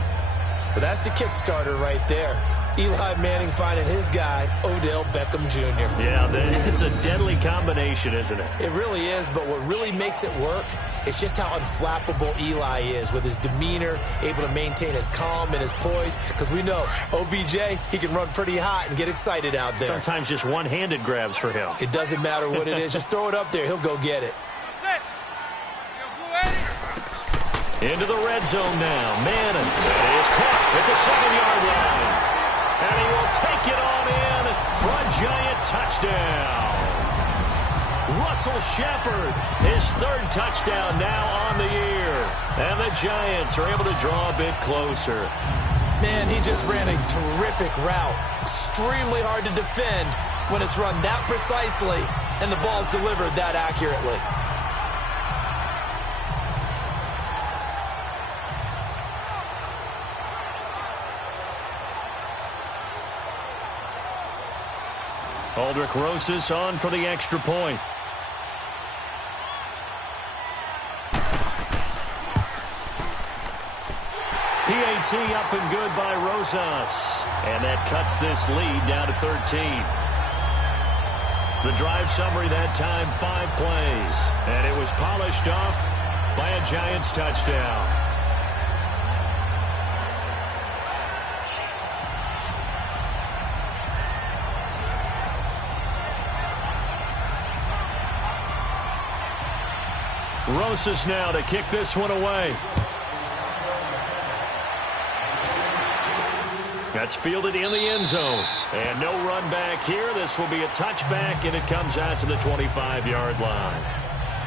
But that's the Kickstarter right there. Eli Manning finding his guy, Odell Beckham Jr. Yeah, it's a deadly combination, isn't it? It really is, but what really makes it work is just how unflappable Eli is with his demeanor, able to maintain his calm and his poise, because we know OBJ, he can run pretty hot and get excited out there. Sometimes just one-handed grabs for him. It doesn't matter what it is. Just throw it up there. He'll go get it. Into the red zone now. Manning is caught at the 7-yard line. And he will take it on in for a giant touchdown. Russell Shepard, his 3rd touchdown now on the year. And the Giants are able to draw a bit closer. Man, he just ran a terrific route. Extremely hard to defend when it's run that precisely and the ball's delivered that accurately. Aldrick Rosas on for the extra point. PAT up and good by Rosas. And that cuts this lead down to 13. The drive summary that time, 5 plays. And it was polished off by a Giants touchdown. Rosas now to kick this one away. That's fielded in the end zone. And no run back here. This will be a touchback, and it comes out to the 25-yard line.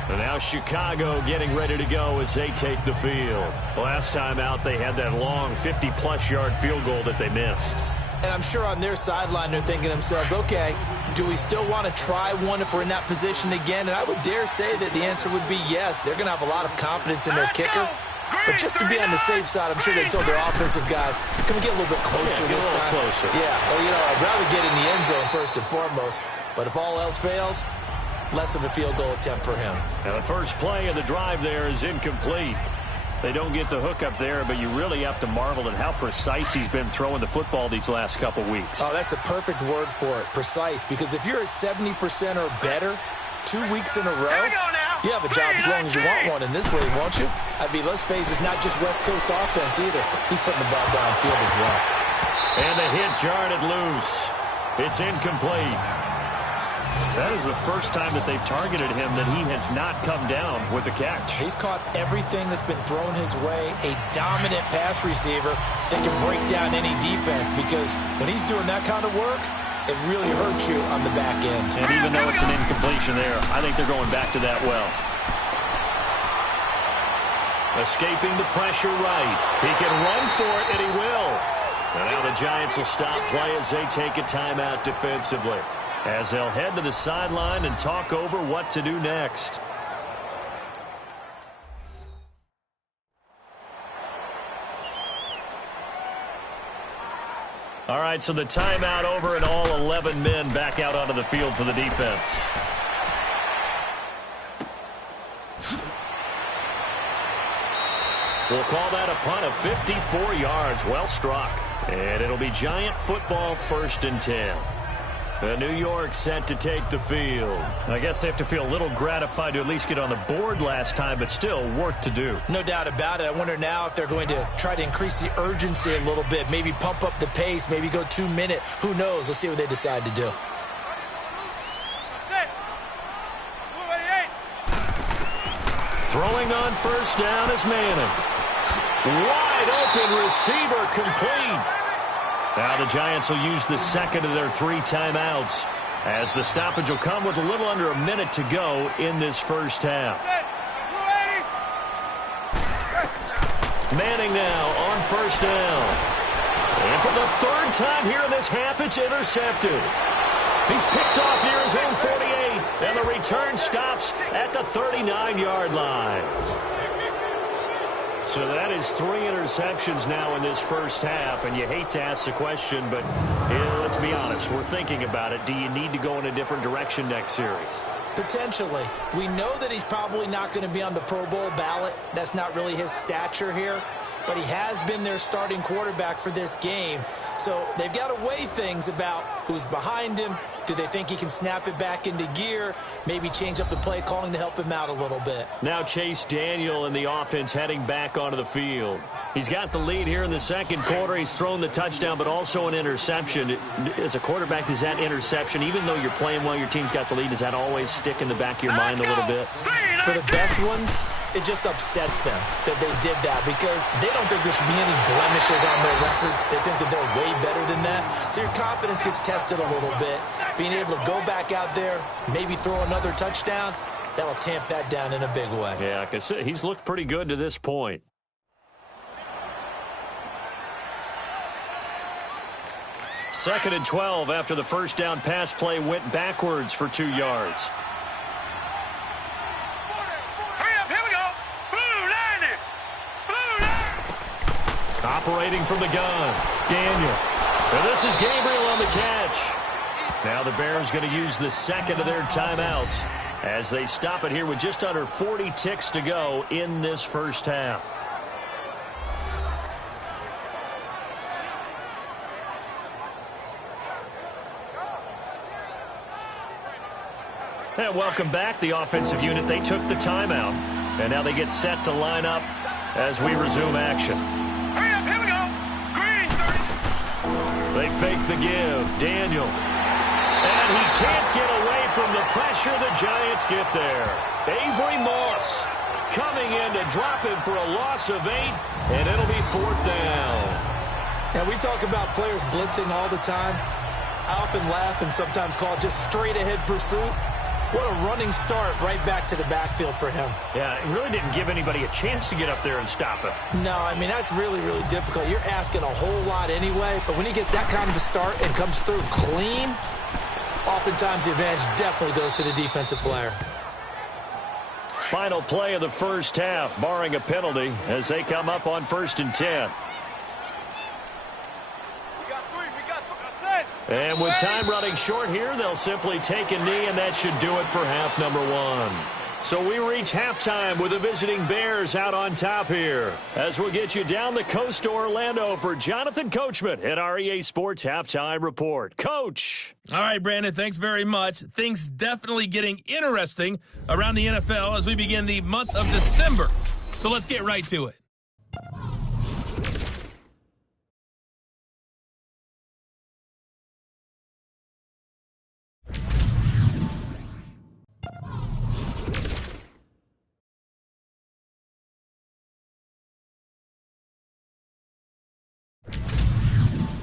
And now Chicago getting ready to go as they take the field. Last time out, they had that long 50-plus yard field goal that they missed. And I'm sure on their sideline they're thinking to themselves, okay, do we still want to try one if we're in that position again? And I would dare say that the answer would be yes. They're going to have a lot of confidence in their kicker. But just to be on the safe side, I'm sure they told their offensive guys, can we get a little bit closer this time? Closer. Yeah, well, you know, I'd rather get in the end zone first and foremost. But if all else fails, less of a field goal attempt for him. And the first play of the drive there is incomplete. They don't get the hook up there, but you really have to marvel at how precise he's been throwing the football these last couple weeks. Oh, that's a perfect word for it, precise. Because if you're at 70% or better 2 weeks in a row, you have a job as long as you want one in this league, won't you? I mean, let's face it, it's not just West Coast offense either. He's putting the ball downfield as well. And the hit jarred it loose. It's incomplete. That is the first time that they've targeted him that he has not come down with a catch. He's caught everything that's been thrown his way. A dominant pass receiver that can break down any defense, because when he's doing that kind of work, it really hurts you on the back end. And even though it's an incompletion there, I think they're going back to that well. Escaping the pressure right. He can run for it, and he will. And now the Giants will stop play as they take a timeout defensively, as they'll head to the sideline and talk over what to do next. All right, so the timeout over and all 11 men back out onto the field for the defense. We'll call that a punt of 54 yards. Well struck. And it'll be Giant football, 1st and 10. New York set to take the field. I guess they have to feel a little gratified to at least get on the board last time, but still work to do. No doubt about it. I wonder now if they're going to try to increase the urgency a little bit, maybe pump up the pace, maybe go 2 minute. Who knows? Let's see what they decide to do. Throwing on 1st down is Manning. Wide open receiver, complete. Now the Giants will use the second of their 3 timeouts, as the stoppage will come with a little under a minute to go in this first half. Manning now on 1st down. And for the 3rd time here in this half, it's intercepted. He's picked off near his own 48, and the return stops at the 39-yard line. So that is 3 interceptions now in this first half, and you hate to ask the question, but let's be honest, we're thinking about it. Do you need to go in a different direction next series? Potentially. We know that he's probably not going to be on the Pro Bowl ballot. That's not really his stature here, but he has been their starting quarterback for this game. So they've got to weigh things about who's behind him. Do they think he can snap it back into gear? Maybe change up the play calling to help him out a little bit. Now Chase Daniel and the offense heading back onto the field. He's got the lead here in the second quarter. He's thrown the touchdown, but also an interception. As a quarterback, does that interception, even though you're playing well, your team's got the lead, does that always stick in the back of your mind a little bit? For the best ones, it just upsets them that they did that, because they don't think there should be any blemishes on their record. They think that they're way better than that. So your confidence gets tested a little bit. Being able to go back out there, maybe throw another touchdown, that'll tamp that down in a big way. Yeah, like I said, he's looked pretty good to this point. Second and 12 after the first down pass play went backwards for 2 yards. Operating from the gun, Daniel. And this is Gabriel on the catch. Now the Bears going to use the second of their timeouts as they stop it here with just under 40 ticks to go in this first half. And welcome back, the offensive unit. They took the timeout, and now they get set to line up as we resume action. Hurry up, here we go. Green, 30. They fake the give. Daniel. And he can't get away from the pressure. The Giants get there. Avery Moss coming in to drop him for a loss of 8, and it'll be 4th down. Now, we talk about players blitzing all the time. I often laugh and sometimes call it just straight-ahead pursuit. What a running start right back to the backfield for him. Yeah, it really didn't give anybody a chance to get up there and stop him. No, I mean, that's really, really difficult. You're asking a whole lot anyway, but when he gets that kind of a start and comes through clean, oftentimes the advantage definitely goes to the defensive player. Final play of the first half, barring a penalty, as they come up on 1st and 10. And with time running short here, they'll simply take a knee, and that should do it for half number 1. So we reach halftime with the visiting Bears out on top here. As we'll get you down the coast to Orlando for Jonathan Coachman at our EA Sports Halftime Report. Coach. All right, Brandon, thanks very much. Things definitely getting interesting around the NFL as we begin the month of December. So let's get right to it.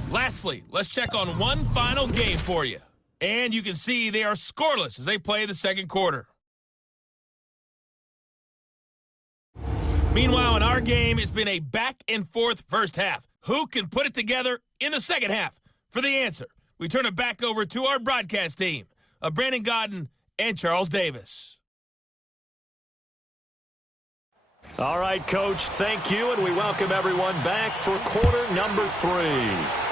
Lastly, let's check on one final game for you. And you can see they are scoreless as they play the second quarter. Meanwhile, in our game, it's been a back-and-forth first half. Who can put it together in the second half? For the answer, we turn it back over to our broadcast team of Brandon Gaudin and Charles Davis. All right, Coach, thank you, and we welcome everyone back for quarter number 3.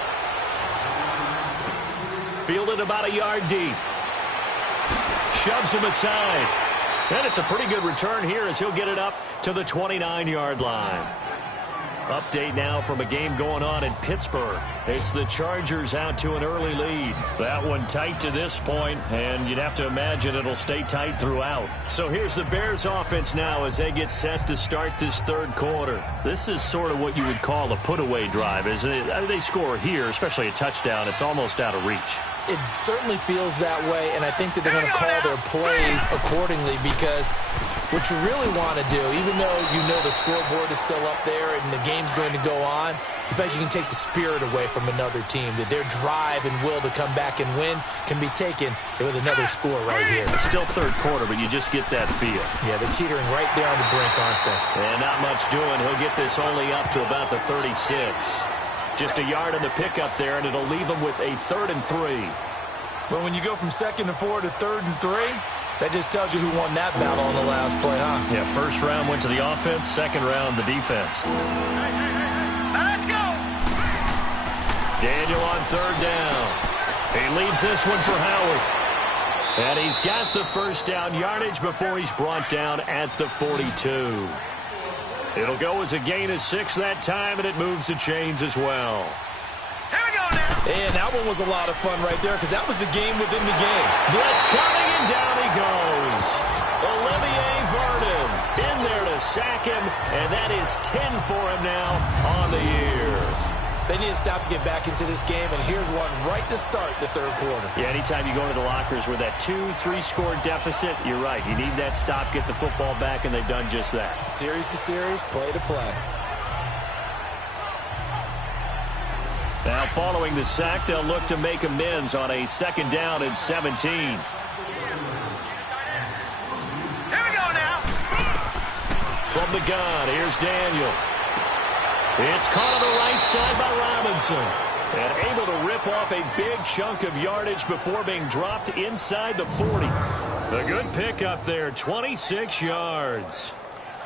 Fielded about a yard deep. Shoves him aside. And it's a pretty good return here as he'll get it up to the 29-yard line. Update now from a game going on in Pittsburgh. It's the Chargers out to an early lead. That one tight to this point, and you'd have to imagine it'll stay tight throughout. So here's the Bears offense now as they get set to start this third quarter. This is sort of what you would call a put-away drive, isn't it? I mean, they score here, especially a touchdown. It's almost out of reach. It certainly feels that way, and I think that they're going to call their plays accordingly because what you really want to do, even though you know the scoreboard is still up there and the game's going to go on, in fact, you can take the spirit away from another team, that their drive and will to come back and win can be taken with another score right here. It's still third quarter, but you just get that feel. Yeah, they're teetering right there on the brink, aren't they? And not much doing. He'll get this only up to about the 36. Just a yard in the pickup there, and it'll leave him with a 3rd and 3. But when you go from 2nd and 4 to 3rd and 3, that just tells you who won that battle on the last play, huh? Yeah, first round went to the offense, second round the defense. Let's go! Daniel on 3rd down. He leads this one for Howard. And he's got the first down yardage before he's brought down at the 42. It'll go as a gain of 6 that time, and it moves the chains as well. Here we go now! And that one was a lot of fun right there because that was the game within the game. Blitz coming, and down he goes. Olivier Vernon in there to sack him, and that is 10 for him now on the year. They need to stop to get back into this game, and here's one right to start the third quarter. Yeah, anytime you go into the lockers with that 2-3 score deficit, you're right. You need that stop, get the football back, and they've done just that. Series to series, play to play. Now, following the sack, they'll look to make amends on a 2nd down and 17. Here we go now! From the gun, here's Daniel. It's caught on the right side by Robinson. And able to rip off a big chunk of yardage before being dropped inside the 40. A good pickup there, 26 yards.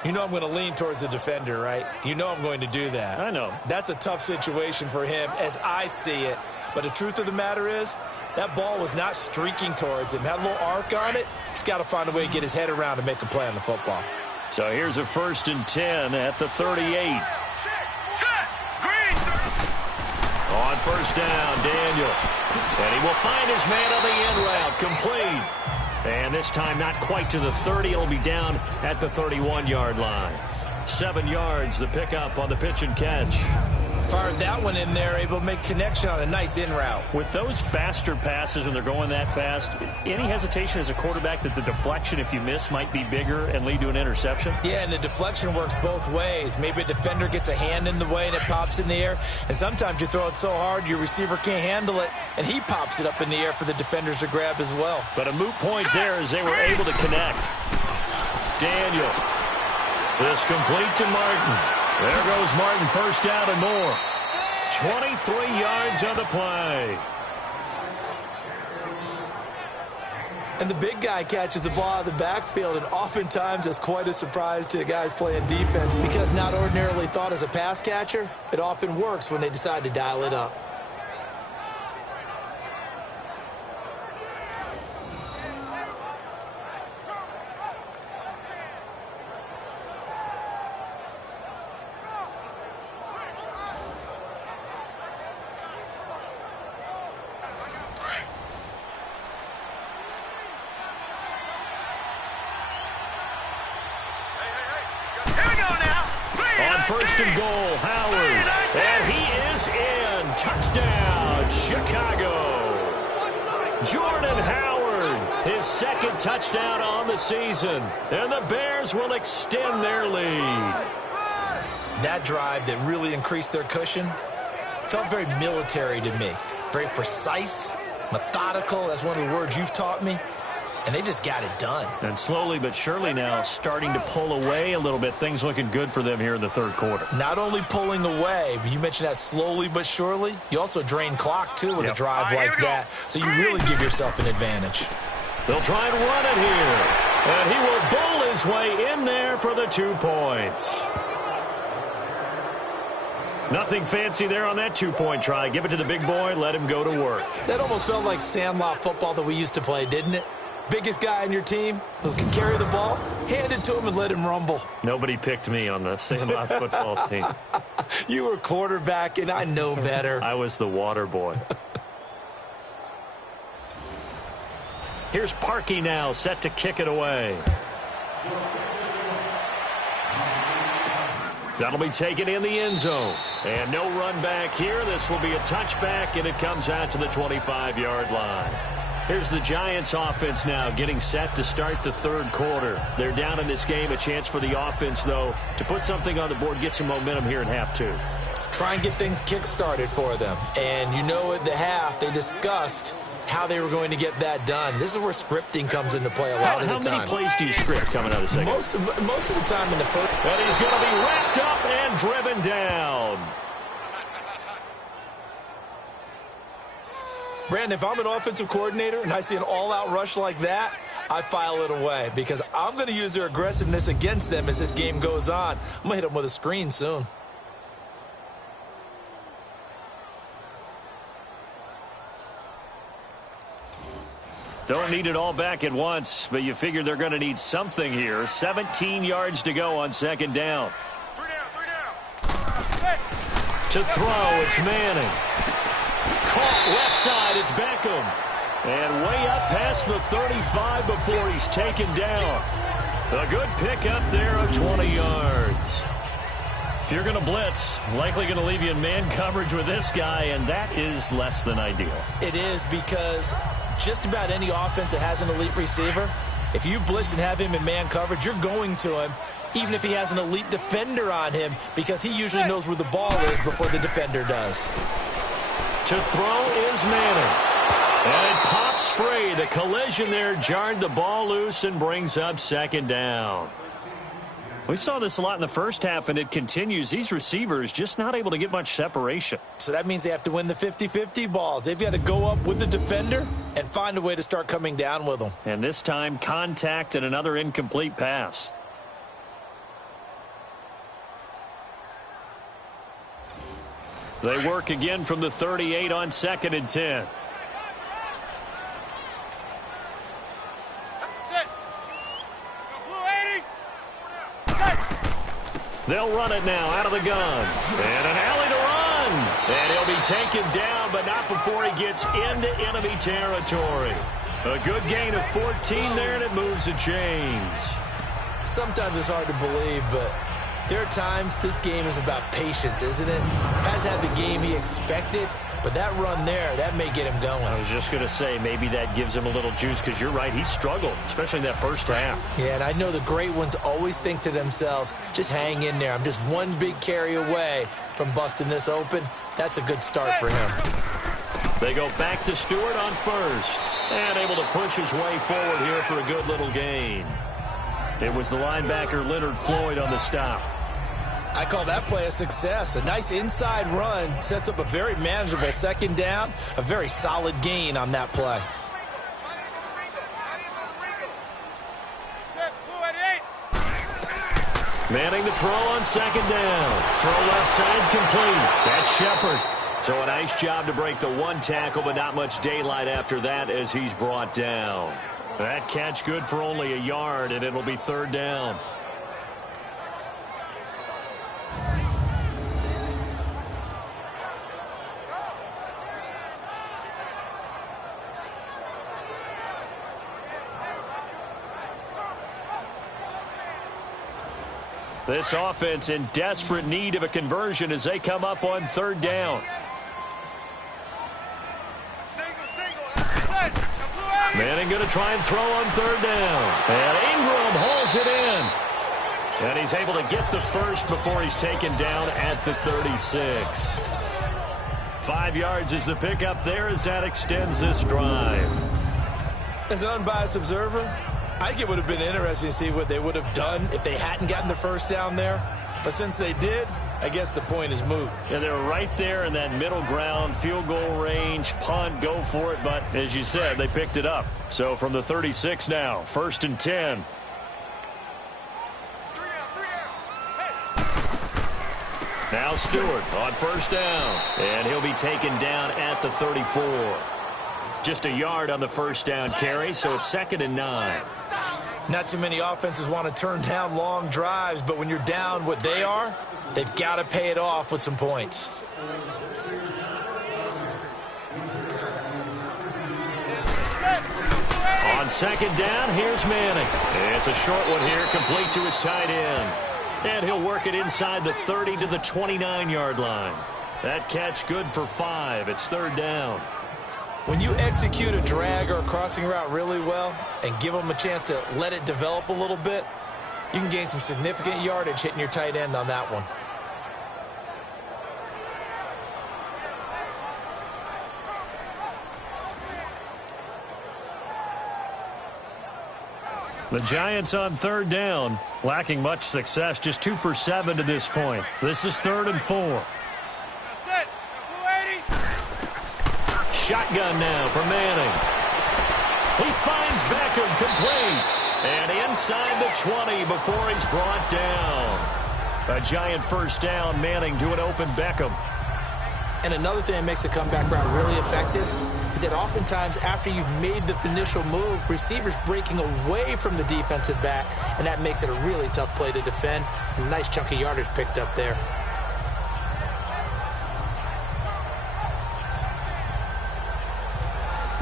You know I'm going to lean towards the defender, right? You know I'm going to do that. I know. That's a tough situation for him as I see it. But the truth of the matter is, that ball was not streaking towards him. Had a little arc on it. He's got to find a way to get his head around and make a play on the football. So here's a 1st and 10 at the 38. On 1st down, Daniel. And he will find his man on the end route, complete. And this time not quite to the 30. It'll be down at the 31-yard line. 7 yards, the pickup on the pitch and catch. Fired that one in there, able to make connection on a nice in route. With those faster passes and they're going that fast, any hesitation as a quarterback that the deflection, if you miss, might be bigger and lead to an interception? Yeah, and the deflection works both ways. Maybe a defender gets a hand in the way and it pops in the air. And sometimes you throw it so hard your receiver can't handle it, and he pops it up in the air for the defenders to grab as well. But a moot point there as they were able to connect. Daniel. This complete to Martin. There goes Martin, first down and more. 23 yards on the play. And the big guy catches the ball out of the backfield, and oftentimes it's quite a surprise to the guys playing defense because not ordinarily thought as a pass catcher, it often works when they decide to dial it up. First and goal, Howard. And he is in. Touchdown, Chicago. Jordan Howard, his second touchdown on the season. And the Bears will extend their lead. That drive that really increased their cushion felt very military to me. Very precise, methodical. That's one of the words you've taught me. And they just got it done. And slowly but surely now starting to pull away a little bit. Things looking good for them here in the third quarter. Not only pulling away, but you mentioned that slowly but surely. You also drain clock, too, with a drive like that. So you really give yourself an advantage. They'll try and run it here. And he will bowl his way in there for the 2 points. Nothing fancy there on that 2-point try. Give it to the big boy, let him go to work. That almost felt like sandlot football that we used to play, didn't it? Biggest guy on your team who can carry the ball, hand it to him and let him rumble. Nobody picked me on the Sandlot football team. You were quarterback, and I know better. I was the water boy. Here's Parkey now, set to kick it away. That'll be taken in the end zone. And no run back here. This will be a touchback, and it comes out to the 25-yard line. Here's the Giants offense now getting set to start the third quarter. They're down in this game. A chance for the offense, though, to put something on the board, get some momentum here in half two. Try and get things kick-started for them. And you know at the half they discussed how they were going to get that done. This is where scripting comes into play a lot of the time. How many plays do you script coming out of the second? Most of the time in the first. And he's going to be wrapped up and driven down. Brandon, if I'm an offensive coordinator and I see an all-out rush like that, I file it away because I'm going to use their aggressiveness against them as this game goes on. I'm going to hit them with a screen soon. Don't need it all back at once, but you figure they're going to need something here. 17 yards to go on second down. Three down. To throw, it's Manning. Caught left side, it's Beckham. And way up past the 35 before he's taken down. A good pickup there of 20 yards. If you're going to blitz, likely going to leave you in man coverage with this guy, and that is less than ideal. It is because just about any offense that has an elite receiver, if you blitz and have him in man coverage, you're going to him, even if he has an elite defender on him, because he usually knows where the ball is before the defender does. To throw is Manning. And it pops free. The collision there jarred the ball loose and brings up second down. We saw this a lot in the first half, and it continues. These receivers just not able to get much separation. So that means they have to win the 50-50 balls. They've got to go up with the defender and find a way to start coming down with them. And this time, contact and another incomplete pass. They work again from the 38 on 2nd and 10. They'll run it now out of the gun. And an alley to run. And he'll be taken down, but not before he gets into enemy territory. A good gain of 14 there, and it moves the chains. Sometimes it's hard to believe, but There are times this game is about patience, isn't it? Has had the game he expected, but that run there, that may get him going. I was just going to say, maybe that gives him a little juice, because you're right, he struggled, especially in that first half. Yeah, and I know the great ones always think to themselves, just hang in there. I'm just one big carry away from busting this open. That's a good start for him. They go back to Stewart on first, and able to push his way forward here for a good little gain. It was the linebacker Leonard Floyd on the stop. I call that play a success. A nice inside run sets up a very manageable second down, a very solid gain on that play. Manning to throw on second down. Throw left side complete. That's Shepard. So a nice job to break the one tackle, but not much daylight after that as he's brought down. That catch good for only a yard, and it'll be third down. This offense in desperate need of a conversion as they come up on third down. Manning going to try and throw on third down. And Ingram hauls it in. And he's able to get the first before he's taken down at the 36. 5 yards is the pickup there as that extends this drive. As an unbiased observer, I think it would have been interesting to see what they would have done if they hadn't gotten the first down there. But since they did, I guess the point is moot. Yeah, they're right there in that middle ground, field goal range, punt, go for it. But as you said, they picked it up. So from the 36 now, 1st and 10. Now Stewart on first down. And he'll be taken down at the 34. Just a yard on the first down carry, so it's 2nd and 9. Not too many offenses want to turn down long drives, but when you're down what they are, they've got to pay it off with some points. On 2nd down, here's Manning. It's a short one here, complete to his tight end. And he'll work it inside the 30 to the 29-yard line. That catch good for 5. It's 3rd down. When you execute a drag or a crossing route really well and give them a chance to let it develop a little bit, you can gain some significant yardage hitting your tight end on that one. The Giants on 3rd down, lacking much success, just 2 for 7 to this point. This is 3rd and 4. Shotgun now for Manning. He finds Beckham complete. And inside the 20 before he's brought down. A Giant first down, Manning to an open Beckham. And another thing that makes the comeback route really effective is that oftentimes after you've made the initial move, receivers breaking away from the defensive back, and that makes it a really tough play to defend. A nice chunk of yardage picked up there.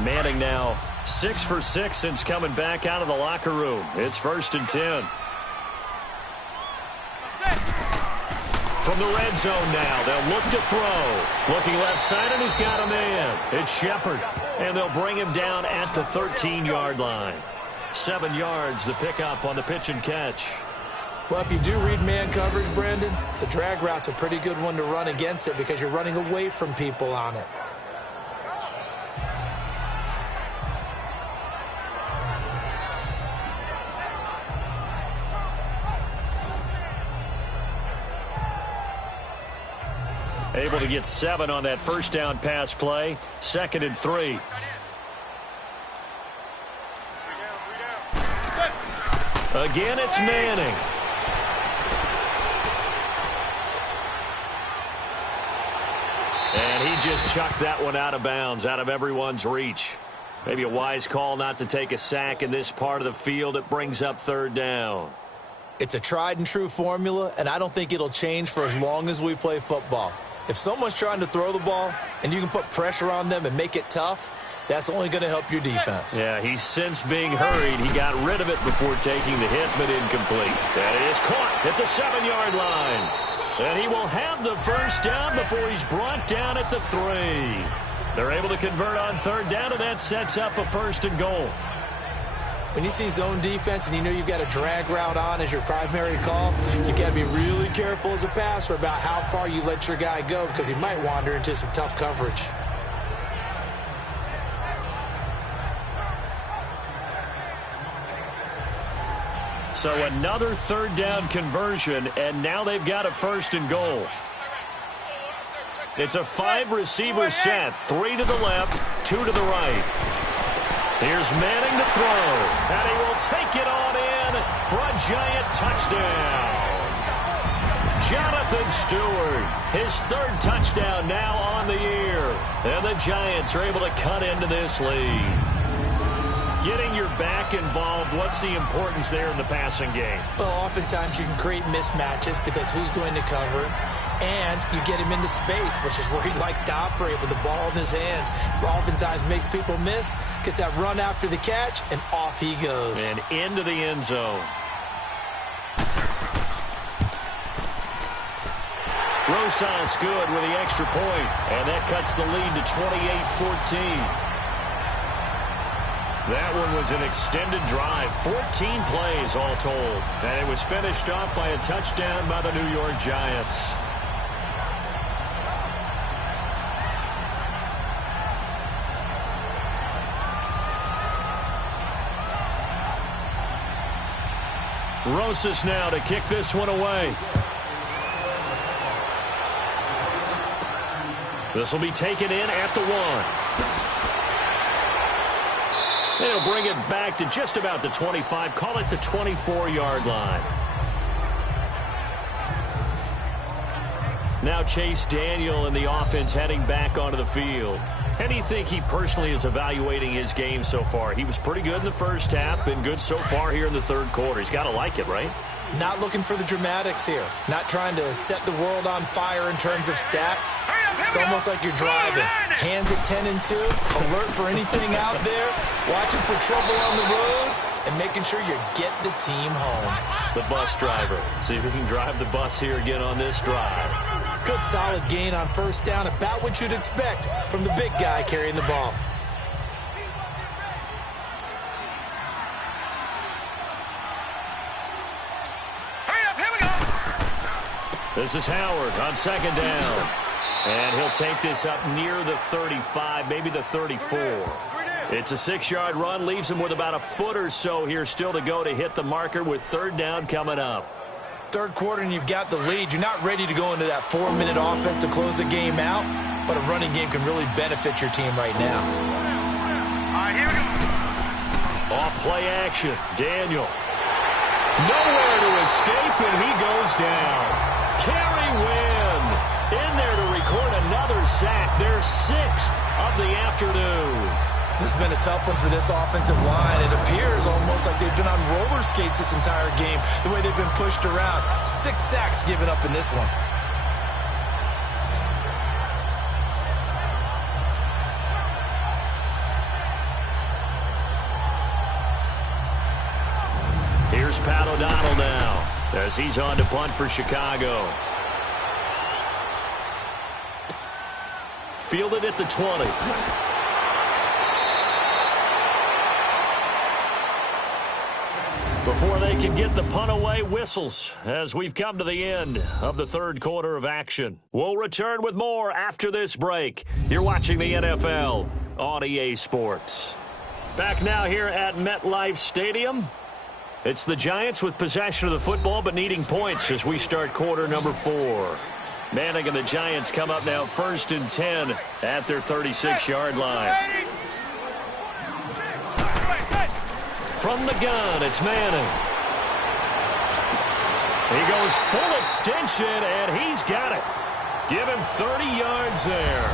Manning now 6 for 6 since coming back out of the locker room. It's 1st and 10. From the red zone now, they'll look to throw. Looking left side, and he's got a man. It's Shepard, and they'll bring him down at the 13-yard line. 7 yards, the pickup on the pitch and catch. Well, if you do read man coverage, Brandon, the drag route's a pretty good one to run against it because you're running away from people on it. Able to get 7 on that first down pass play. 2nd and 3. Again, it's Manning. And he just chucked that one out of bounds, out of everyone's reach. Maybe a wise call not to take a sack in this part of the field. It brings up 3rd down. It's a tried and true formula, and I don't think it'll change for as long as we play football. If someone's trying to throw the ball and you can put pressure on them and make it tough, That's only going to help your defense. Yeah, he's since being hurried. He got rid of it before taking the hit, but incomplete. And it is caught at the 7-yard line. And he will have the first down before he's brought down at the 3. They're able to convert on third down, and that sets up a 1st and goal. When you see zone defense and you know you've got a drag route on as your primary call, you got to be really careful as a passer about how far you let your guy go because he might wander into some tough coverage. So another third down conversion, and now they've got a 1st and goal. It's a 5-receiver set, 3 to the left, 2 to the right. Here's Manning to throw, and he will take it on in for a giant touchdown. Jonathan Stewart, his 3rd touchdown now on the year, and the Giants are able to cut into this lead. Getting your back involved, what's the importance there in the passing game? Well, oftentimes you can create mismatches because who's going to cover him, and you get him into space, which is where he likes to operate with the ball in his hands. Oftentimes makes people miss, gets that run after the catch, and off he goes. And into the end zone. Rosas good with the extra point, and that cuts the lead to 28-14. That one was an extended drive, 14 plays all told. And it was finished off by a touchdown by the New York Giants. Rosas now to kick this one away. This will be taken in at the 1. They'll bring it back to just about the 25, call it the 24-yard line. Now Chase Daniel and the offense heading back onto the field. How do you think he personally is evaluating his game so far? He was pretty good in the first half, been good so far here in the 3rd quarter. He's got to like it, right? Not looking for the dramatics here. Not trying to set the world on fire in terms of stats. It's almost like you're driving. Hands at 10 and 2, alert for anything out there, watching for trouble on the road, and making sure you get the team home. The bus driver. See if he can drive the bus here again on this drive. Good solid gain on 1st down, about what you'd expect from the big guy carrying the ball. This is Howard on 2nd down. And he'll take this up near the 35, maybe the 34. It's a 6-yard run, leaves him with about a foot or so here still to go to hit the marker with 3rd down coming up. 3rd quarter and you've got the lead. You're not ready to go into that 4-minute offense to close the game out, but a running game can really benefit your team right now. All right, here we go. Off play action. Daniel. Nowhere to escape, and he goes down. Kerry Wynn in there to record another sack, their 6th of the afternoon. This has been a tough one for this offensive line. It appears almost like they've been on roller skates this entire game, the way they've been pushed around. 6 sacks given up in this one. Here's Pat O'Donnell now as he's on to punt for Chicago. Fielded at the 20. Before they can get the punt away, whistles as we've come to the end of the 3rd quarter of action. We'll return with more after this break. You're watching the NFL on EA Sports. Back now here at MetLife Stadium. It's the Giants with possession of the football but needing points as we start quarter number 4. Manning and the Giants come up now 1st and 10 at their 36-yard line. From the gun, it's Manning. He goes full extension, and he's got it. Give him 30 yards there.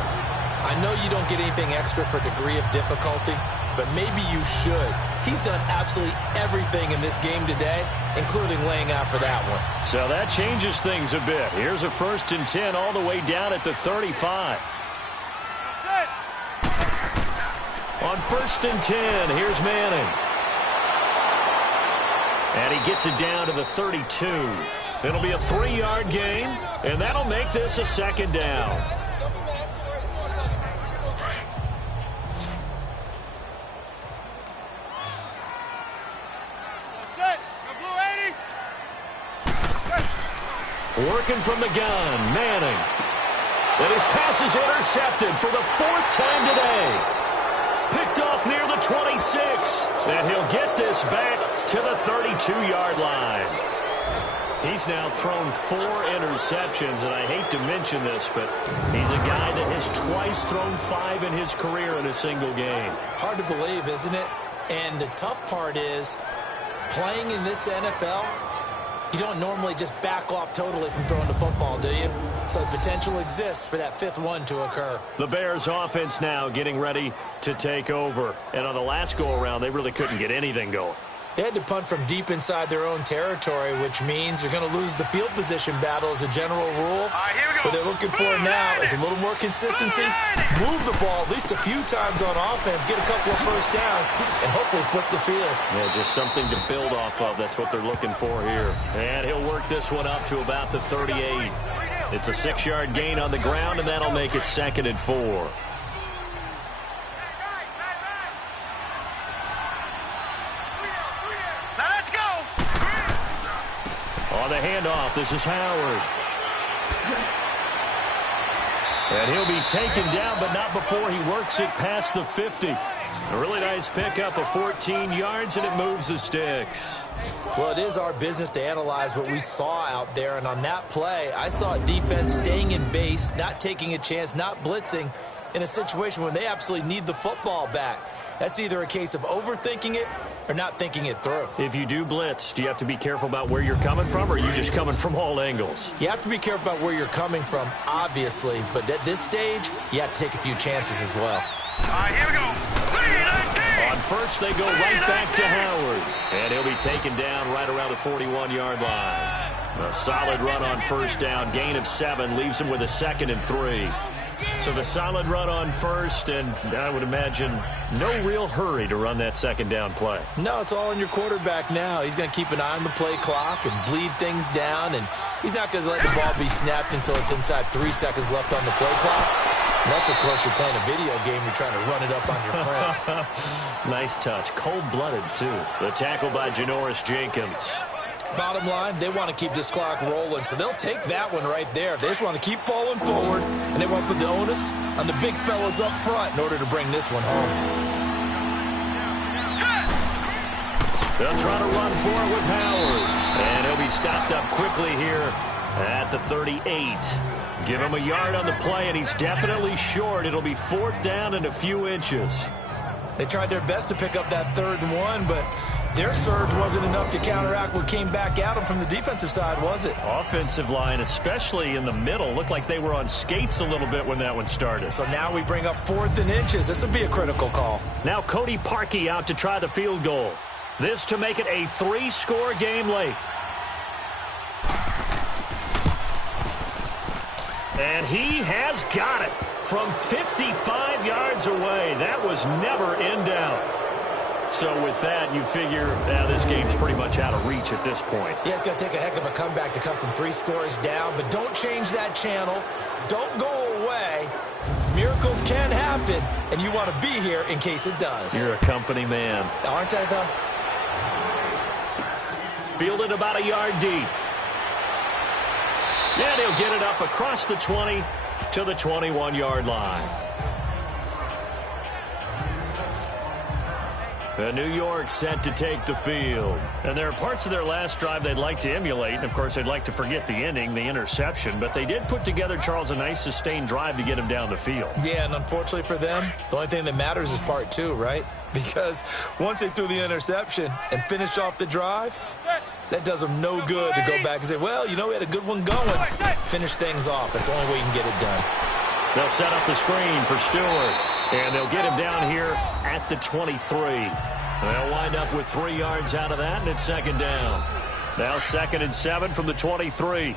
I know you don't get anything extra for degree of difficulty, but maybe you should. He's done absolutely everything in this game today, including laying out for that one. So that changes things a bit. Here's a 1st and 10 all the way down at the 35. On 1st and 10, here's Manning. And he gets it down to the 32. It'll be a 3-yard gain, and that'll make this a 2nd down. Working from the gun, Manning. And his pass is intercepted for the 4th time today. Picked off near the 26. And he'll get this back to the 32-yard line. He's now thrown 4 interceptions, and I hate to mention this, but he's a guy that has twice thrown 5 in his career in a single game. Hard to believe, isn't it? And the tough part is, playing in this NFL, you don't normally just back off totally from throwing the football, do you? So the potential exists for that 5th one to occur. The Bears offense now getting ready to take over. And on the last go-around, they really couldn't get anything going. They had to punt from deep inside their own territory, which means they're going to lose the field position battle as a general rule. What they're looking for now is a little more consistency, move the ball at least a few times on offense, get a couple of first downs, and hopefully flip the field. Yeah, just something to build off of. That's what they're looking for here. And he'll work this one up to about the 38. It's a 6-yard gain on the ground, and that'll make it 2nd and 4. On the handoff, this is Howard. And he'll be taken down, but not before he works it past the 50. A really nice pickup of 14 yards, and it moves the sticks. Well, it is our business to analyze what we saw out there, and on that play, I saw a defense staying in base, not taking a chance, not blitzing, in a situation where they absolutely need the football back. That's either a case of overthinking it or not thinking it through. If you do blitz, do you have to be careful about where you're coming from, or are you just coming from all angles? You have to be careful about where you're coming from, obviously, but at this stage, you have to take a few chances as well. Here we go. On 1st, they go right back to Howard. And he'll be taken down right around the 41-yard line. A solid run on 1st down. Gain of 7 leaves him with a 2nd and 3. So the solid run on 1st, and I would imagine no real hurry to run that 2nd down play. No, it's all in your quarterback now. He's going to keep an eye on the play clock and bleed things down, and he's not going to let the ball be snapped until it's inside 3 seconds left on the play clock. Unless, of course, you're playing a video game, you're trying to run it up on your friend. Nice touch. Cold-blooded, too. The tackle by Janoris Jenkins. Bottom line, they want to keep this clock rolling, so they'll take that one right there. They just want to keep falling forward, and they want to put the onus on the big fellas up front in order to bring this one home. They'll try to run for it with Howard, and he'll be stopped up quickly here at the 38. Give him a yard on the play, and he's definitely short. It'll be 4th down and a few inches. They tried their best to pick up that 3rd and 1, but their surge wasn't enough to counteract what came back at them from the defensive side, was it? Offensive line, especially in the middle, looked like they were on skates a little bit when that one started. So now we bring up 4th and inches. This would be a critical call. Now Cody Parkey out to try the field goal. This to make it a 3-score game late. And he has got it from 55 yards away. That was never in doubt. So with that, you figure this game's pretty much out of reach at this point. Yeah, it's going to take a heck of a comeback to come from 3 scores down, but don't change that channel. Don't go away. Miracles can happen, and you want to be here in case it does. You're a company man. Aren't I, though? Fielded about a yard deep. And he'll get it up across the 20 to the 21-yard line. And New York set to take the field. And there are parts of their last drive they'd like to emulate. And, of course, they'd like to forget the ending, the interception. But they did put together, Charles, a nice sustained drive to get him down the field. Yeah, and unfortunately for them, the only thing that matters is part 2, right? Because once they threw the interception and finished off the drive, that does them no good to go back and say, well, you know, we had a good one going. Finish things off. That's the only way you can get it done. They'll set up the screen for Stewart. And they'll get him down here at the 23. They'll wind up with 3 yards out of that, and it's 2nd down. Now 2nd and 7 from the 23.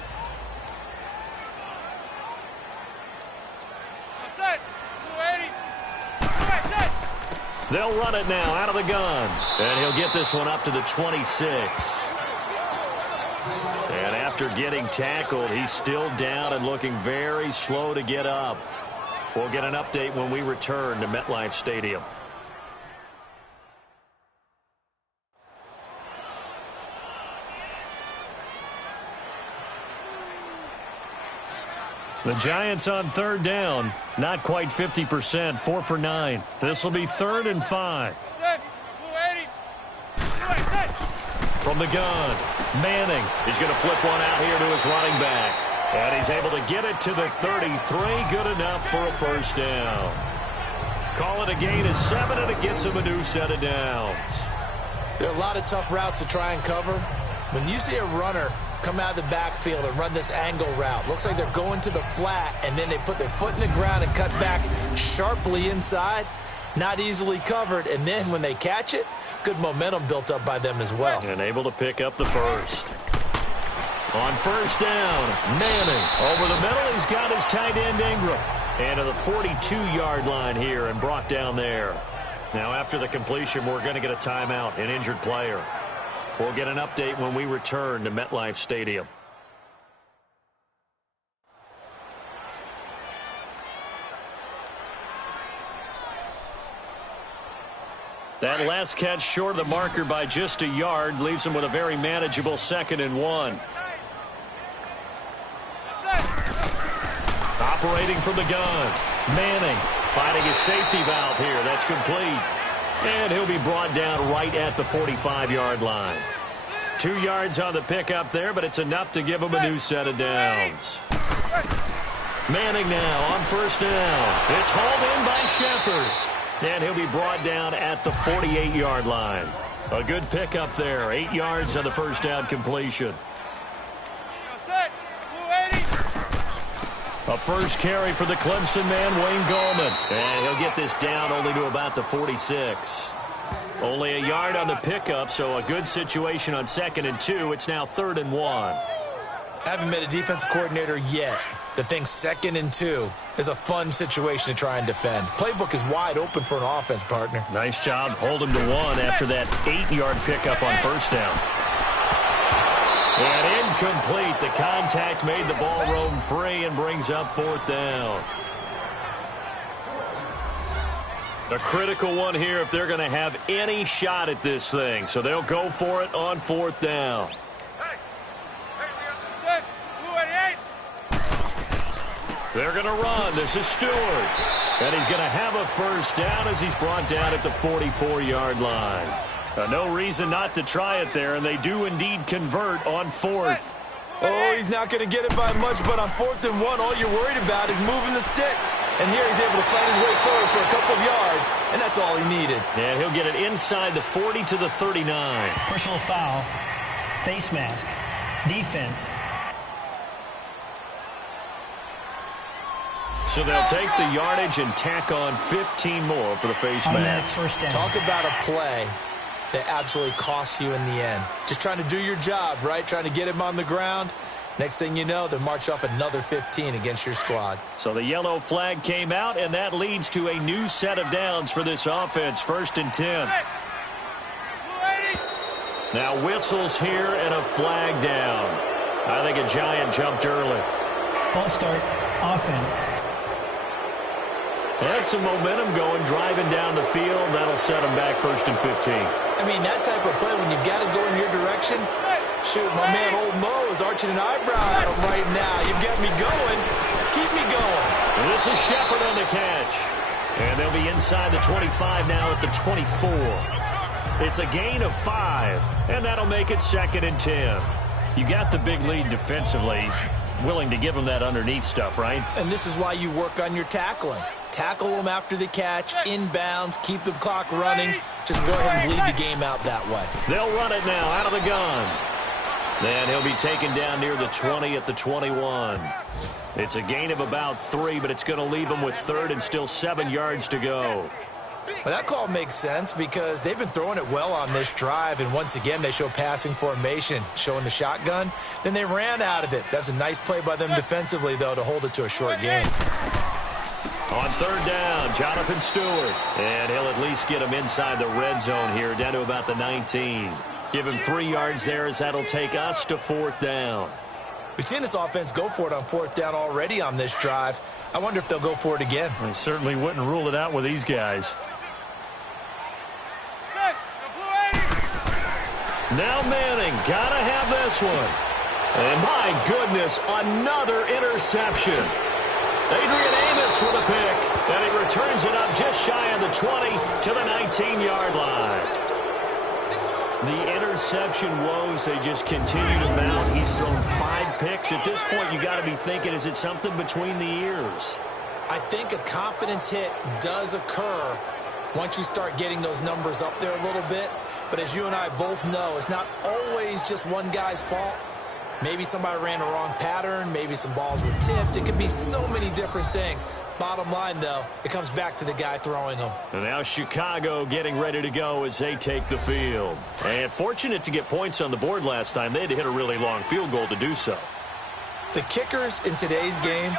They'll run it now out of the gun. And he'll get this one up to the 26. And after getting tackled, he's still down and looking very slow to get up. We'll get an update when we return to MetLife Stadium. The Giants on third down, not quite 50%, 4 for 9. This will be 3rd and 5. From the gun, Manning is going to flip one out here to his running back. And he's able to get it to the 33, good enough for a first down. Call it a gain of 7, and it gets him a new set of downs. There are a lot of tough routes to try and cover. When you see a runner come out of the backfield and run this angle route, looks like they're going to the flat, and then they put their foot in the ground and cut back sharply inside. Not easily covered, and then when they catch it, good momentum built up by them as well. And able to pick up the first. On first down, Manning over the middle. He's got his tight end Ingram. And to the 42-yard line here and brought down there. Now after the completion, we're going to get a timeout, an injured player. We'll get an update when we return to MetLife Stadium. That last catch short of the marker by just a yard leaves him with a very manageable 2nd and 1. Operating from the gun, Manning finding his safety valve here. That's complete. And he'll be brought down right at the 45-yard line. 2 yards on the pickup there, but it's enough to give him a new set of downs. Manning now on first down. It's hauled in by Shepard. And he'll be brought down at the 48-yard line. A good pickup there. 8 yards on the first down completion. A first carry for the Clemson man, Wayne Gallman. And he'll get this down only to about the 46. Only a yard on the pickup, so a good situation on 2nd and 2. It's now 3rd and 1. Haven't met a defensive coordinator yet that thinks 2nd and 2 is a fun situation to try and defend. Playbook is wide open for an offense, partner. Nice job. Hold him to 1 after that 8-yard pickup on first down. And incomplete. The contact made the ball roam free and brings up 4th down. A critical one here if they're going to have any shot at this thing. So they'll go for it on 4th down. They're going to run. This is Stewart. And he's going to have a first down as he's brought down at the 44-yard line. No reason not to try it there, and they do indeed convert on 4th. Oh, he's not going to get it by much, but on 4th and 1, all you're worried about is moving the sticks. And here he's able to fight his way forward for a couple of yards, and that's all he needed. And he'll get it inside the 40 to the 39. Personal foul, face mask, defense. So they'll take the yardage and tack on 15 more for the face mask. First down. Talk about a play that absolutely costs you in the end. Just trying to do your job, right? Trying to get him on the ground. Next thing you know, they march off another 15 against your squad. So the yellow flag came out, and that leads to a new set of downs for this offense. 1st and 10. Now whistles here and a flag down. I think a Giant jumped early. False start, offense. Had some momentum going, driving down the field. That'll set them back 1st and 15. I mean, that type of play, when you've got to go in your direction, shoot, my man Old Mo is arching an eyebrow at him right now. You've got me going. Keep me going. And this is Shepard on the catch. And they'll be inside the 25 now at the 24. It's a gain of 5, and that'll make it 2nd and 10. You got the big lead defensively. Willing to give them that underneath stuff, right? And this is why you work on your tackling. Tackle them after the catch, inbounds, keep the clock running. Just go ahead and bleed the game out that way. They'll run it now out of the gun. Then he'll be taken down near the 20 at the 21. It's a gain of about 3, but it's going to leave them with 3rd and still 7 yards to go. Well, that call makes sense because they've been throwing it well on this drive, and once again they show passing formation, showing the shotgun. Then they ran out of it. That's a nice play by them defensively, though, to hold it to a short gain. On third down, Jonathan Stewart. And he'll at least get him inside the red zone here, down to about the 19. Give him 3 yards there as that'll take us to fourth down. We've seen this offense go for it on fourth down already on this drive. I wonder if they'll go for it again. I certainly wouldn't rule it out with these guys. Now Manning, gotta have this one. And my goodness, another interception. Adrian Amos with a pick, and he returns it up just shy of the 20 to the 19-yard line. The interception woes, they just continue to mount. He's thrown 5 picks. At this point, you got to be thinking, is it something between the ears? I think a confidence hit does occur once you start getting those numbers up there a little bit. But as you and I both know, it's not always just one guy's fault. Maybe somebody ran a wrong pattern. Maybe some balls were tipped. It could be so many different things. Bottom line, though, it comes back to the guy throwing them. And now Chicago getting ready to go as they take the field. And fortunate to get points on the board last time. They had to hit a really long field goal to do so. The kickers in today's game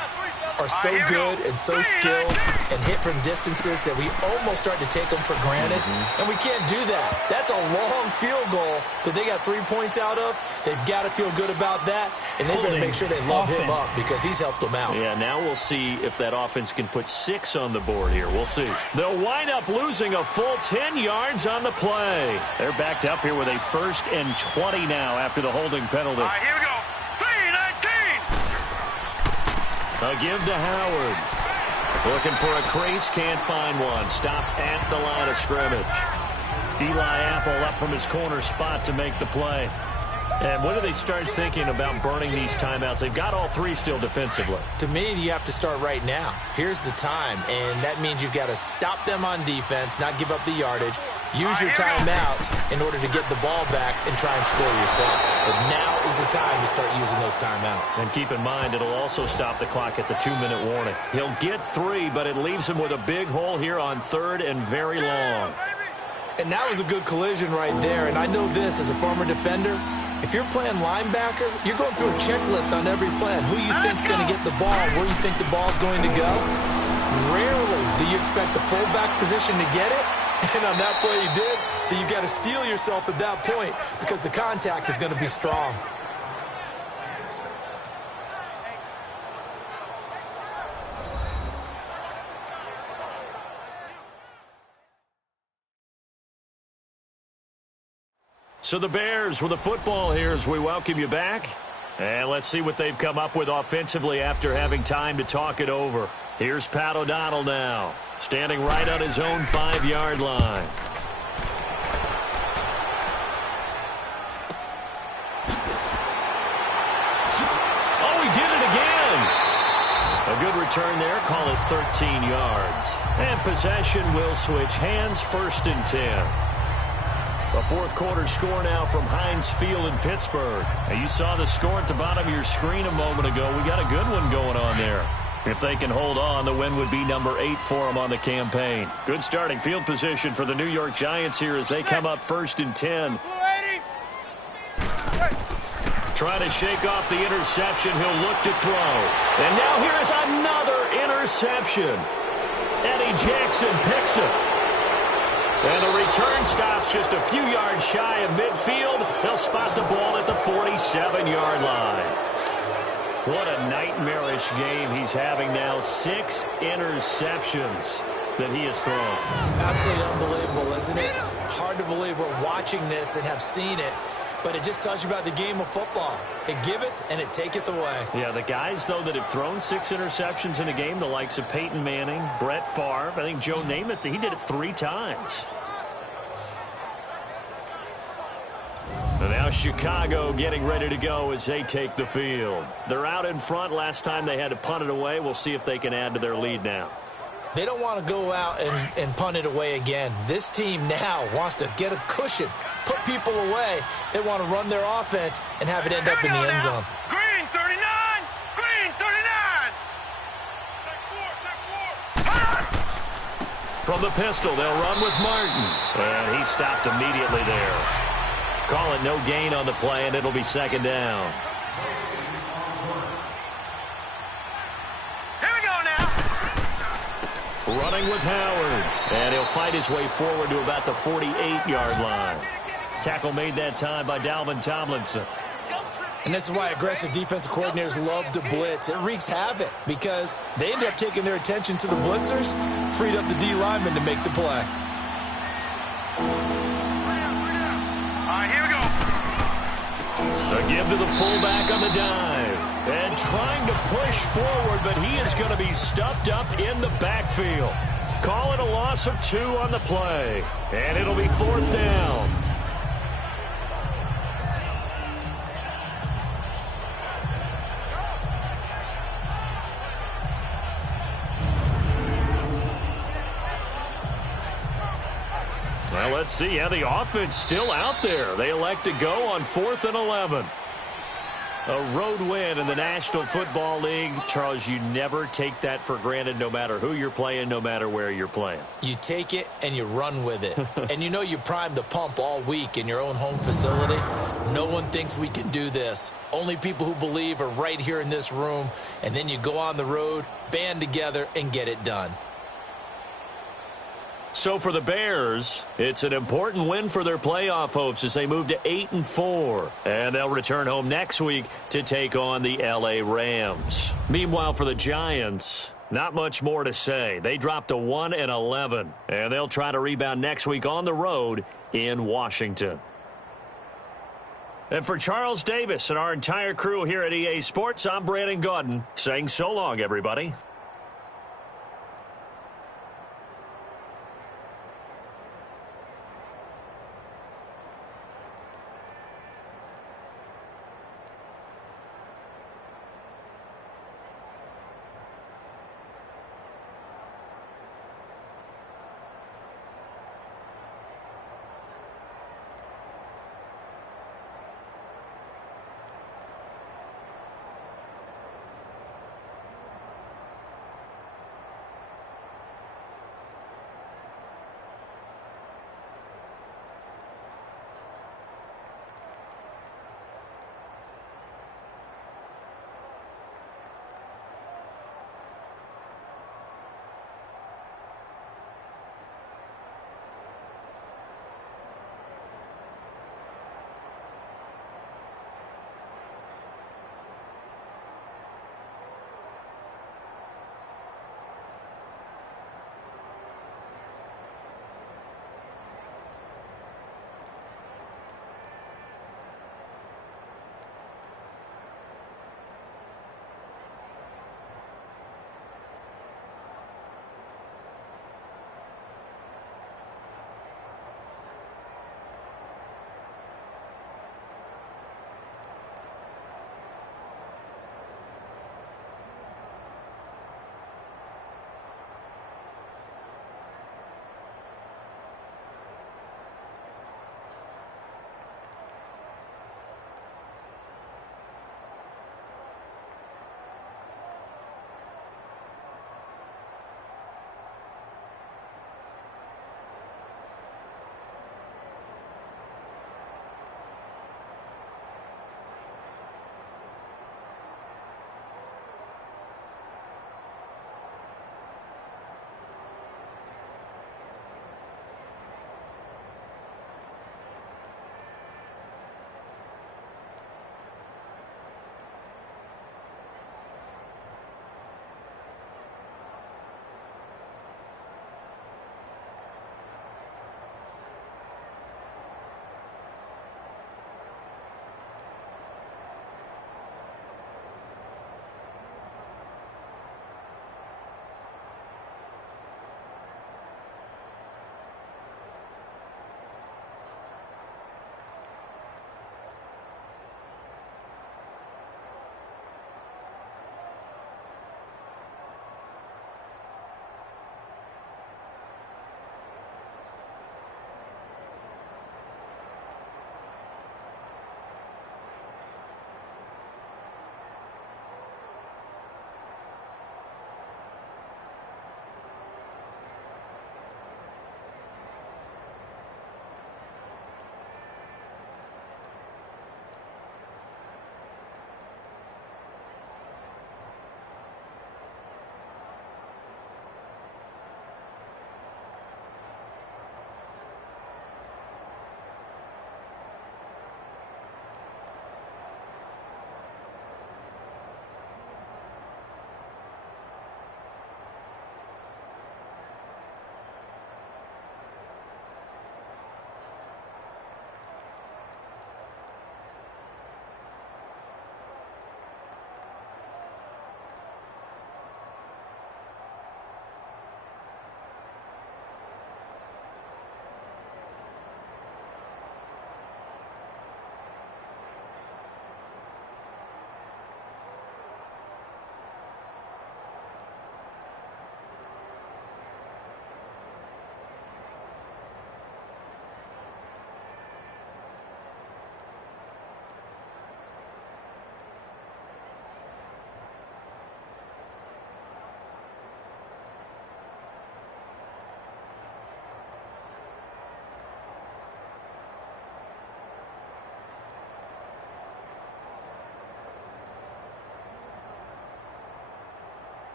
are so good and so skilled and hit from distances that we almost start to take them for granted. And we can't do that. That's a long field goal that they got 3 points out of. They've got to feel good about that, and they've got to make sure they love him up because he's helped them out. Yeah, now we'll see if that offense can put 6 on the board here. We'll see. They'll wind up losing a full 10 yards on the play. They're backed up here with a 1st and 20 now after the holding penalty. All right, here we go. 3-19. A give to Howard. Looking for a crease, can't find one. Stopped at the line of scrimmage. Eli Apple up from his corner spot to make the play. And when do they start thinking about burning these timeouts? They've got all 3 still defensively. To me, you have to start right now. Here's the time, and that means you've got to stop them on defense, not give up the yardage, use your timeouts in order to get the ball back and try and score yourself. But now is the time to start using those timeouts. And keep in mind, it'll also stop the clock at the 2-minute warning. He'll get 3, but it leaves him with a big hole here on 3rd and very long. And that was a good collision right there, and I know this as a former defender. If you're playing linebacker, you're going through a checklist on every play on who you think's going to get the ball, where you think the ball's going to go. Rarely do you expect the fullback position to get it, and on that play he did. So you've got to steel yourself at that point because the contact is going to be strong. So the Bears with the football here as we welcome you back. And let's see what they've come up with offensively after having time to talk it over. Here's Pat O'Donnell now, standing right on his own 5-yard line. Oh, he did it again. A good return there, call it 13 yards. And possession will switch hands, 1st and 10. A 4th quarter score now from Heinz Field in Pittsburgh. Now, you saw the score at the bottom of your screen a moment ago. We got a good one going on there. If they can hold on, the win would be number 8 for them on the campaign. Good starting field position for the New York Giants here as they come up 1st and 10. Trying to shake off the interception. He'll look to throw. And now here is another interception. Eddie Jackson picks it. And the return stops just a few yards shy of midfield. They'll spot the ball at the 47-yard line. What a nightmarish game he's having now. 6 interceptions that he has thrown. Absolutely unbelievable, isn't it? Hard to believe we're watching this and have seen it. But it just tells you about the game of football. It giveth and it taketh away. Yeah, the guys, though, that have thrown 6 interceptions in a game, the likes of Peyton Manning, Brett Favre, I think Joe Namath, he did it 3 times. And now Chicago getting ready to go as they take the field. They're out in front. Last time they had to punt it away. We'll see if they can add to their lead now. They don't want to go out and punt it away again. This team now wants to get a cushion, put people away. They want to run their offense and have it end up in the end zone. Green 39! Green 39! Check 4! From the pistol, they'll run with Martin. And he stopped immediately there. Call it no gain on the play, and it'll be 2nd down. running with Howard. And he'll fight his way forward to about the 48-yard line. Tackle made that time by Dalvin Tomlinson. And this is why aggressive defensive coordinators love to blitz. It wreaks havoc because they end up taking their attention to the blitzers, freed up the D lineman to make the play. All right, here we go. A give to the fullback on the dive. And trying to push forward, but he is going to be stuffed up in the backfield. Call it a loss of 2 on the play. And it'll be 4th down. Well, let's see how the offense still out there. They elect to go on 4th and 11. A road win in the National Football League. Charles, you never take that for granted no matter who you're playing, no matter where you're playing. You take it and you run with it. And you know you primed the pump all week in your own home facility. No one thinks we can do this. Only people who believe are right here in this room. And then you go on the road, band together, and get it done. So for the Bears, it's an important win for their playoff hopes as they move to 8-4. And they'll return home next week to take on the L.A. Rams. Meanwhile, for the Giants, not much more to say. They dropped to 1-11, and they'll try to rebound next week on the road in Washington. And for Charles Davis and our entire crew here at EA Sports, I'm Brandon Gaudin saying so long, everybody.